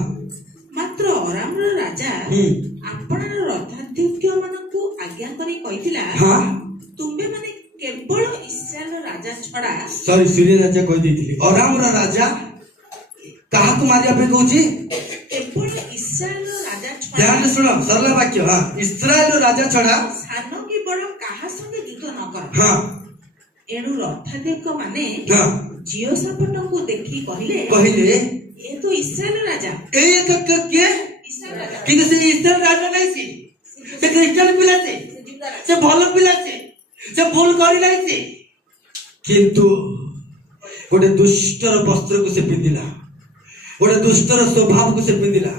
मात्र अराम राजा आपण रथाध्यक्ष मानकु आज्ञा करी कहितिला हां तुम्हे माने केवल इस्राएल राजा छड़ा सॉरी सूर्य राजा कहि देथिली अराम राजा काहा को मारिया पे कहूची केवल इस्राएल राजा छड़ा ध्यान से सुनो सरल वाक्य हां इस्राएल राजा छड़ा सानो की बड़ काहा संगे युद्ध न कर हां एनु रथाध्यक्ष माने हां जियोशाफाट को देखि कहिले कहिले ए तो इस्राएल राजा एक के इस्राएल राजा किंतु से इस्राएल राजा नहीं सी से क्रिश्चियन पिला से भलो पिला से भूल करी नहीं सी किंतु गोटे दुष्टर वस्त्र को से पिंदिला गोटे दुष्टर स्वभाव को से पिंदिला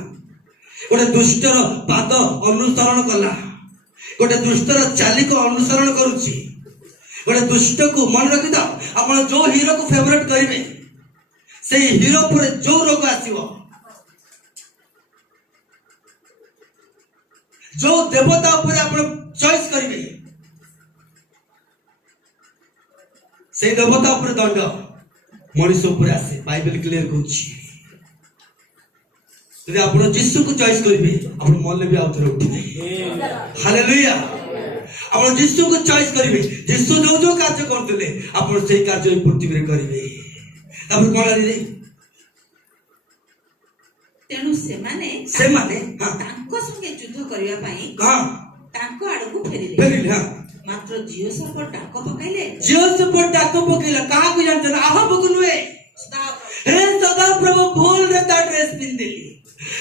गोटे दुष्टर पाद अनुसरण कला गोटे दुष्टर चाली को अनुसरण करूची गोटे दुष्ट को मन रखि दो आपण जो हीरो को फेवरेट करिवे से हीरो पर जो रोग आसीबो जो देवता ऊपर आपण चॉइस करिवे से देवता ऊपर दंड मनुष्य ऊपर आसे बाइबल क्लियर कहूची यदि आपण यीशु को चॉइस करिवे आपण मन भी आउथरे उठिबे हालेलुया आपण यीशु को चॉइस करिवे यीशु जो जो कार्य करथले आपण सेही कार्य पृथ्वी रे करिवे तापर कोन रे तेनु से माने हां तांको संगे युद्ध करिया पई हां तांको आडको फेरिले हां मात्र जियोशाफाट डाक पकाइले कहा को जानते ना आहा बगुनुए हे सदा प्रभु भूल रे ता ड्रेस पिंदिली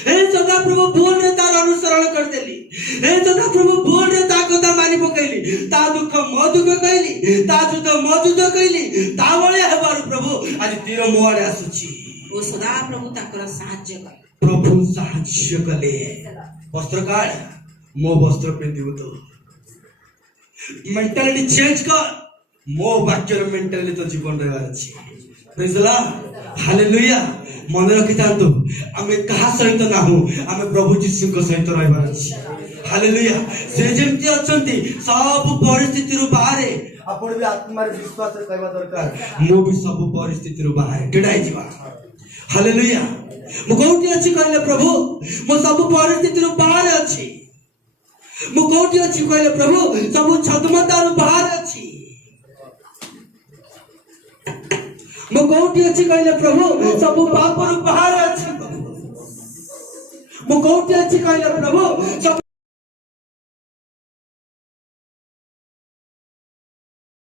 हे सदा प्रभु भूल रे तार अनुसरण कर देली हे सदा प्रभु भूल रे ता कथा मानी पकैली ता दुख मो दुख कहली ता जुद मो जुद कहली ता बळे हेबार प्रभु आज तीर मोआडे आसुची ओ सदा प्रभु ताकर साहाय्य कर प्रभु साहाय्य कले वस्त्र काढ मो वस्त्र पिंदिबो तो मेंटालिटी चेंज कर मो वाक्य मेंटालिटी तो जीवन रे अछि प्रेज द हालेलुया मन रखि तांतु आमे कहा सहित ना हो आमे प्रभु यीशु को सहित रहबार अछि हालेलुया से जेमति अछंती सब परिस्थिति रु बाहर आपण भी आत्मा रे विश्वास रे कहबा दरकार मो भी सब परिस्थिति रु बाहर केडाई जीवा हालेलुया मो कोठी अछि कहले प्रभु मो सब परिस्थिति रु बाहर अछि मु कोठी अछि कहले प्रभु सब छद्मतार बाहर अछि मु कोठी अछि कहले प्रभु सब पापर बाहर अछि मु कोठी अछि कहले प्रभु सब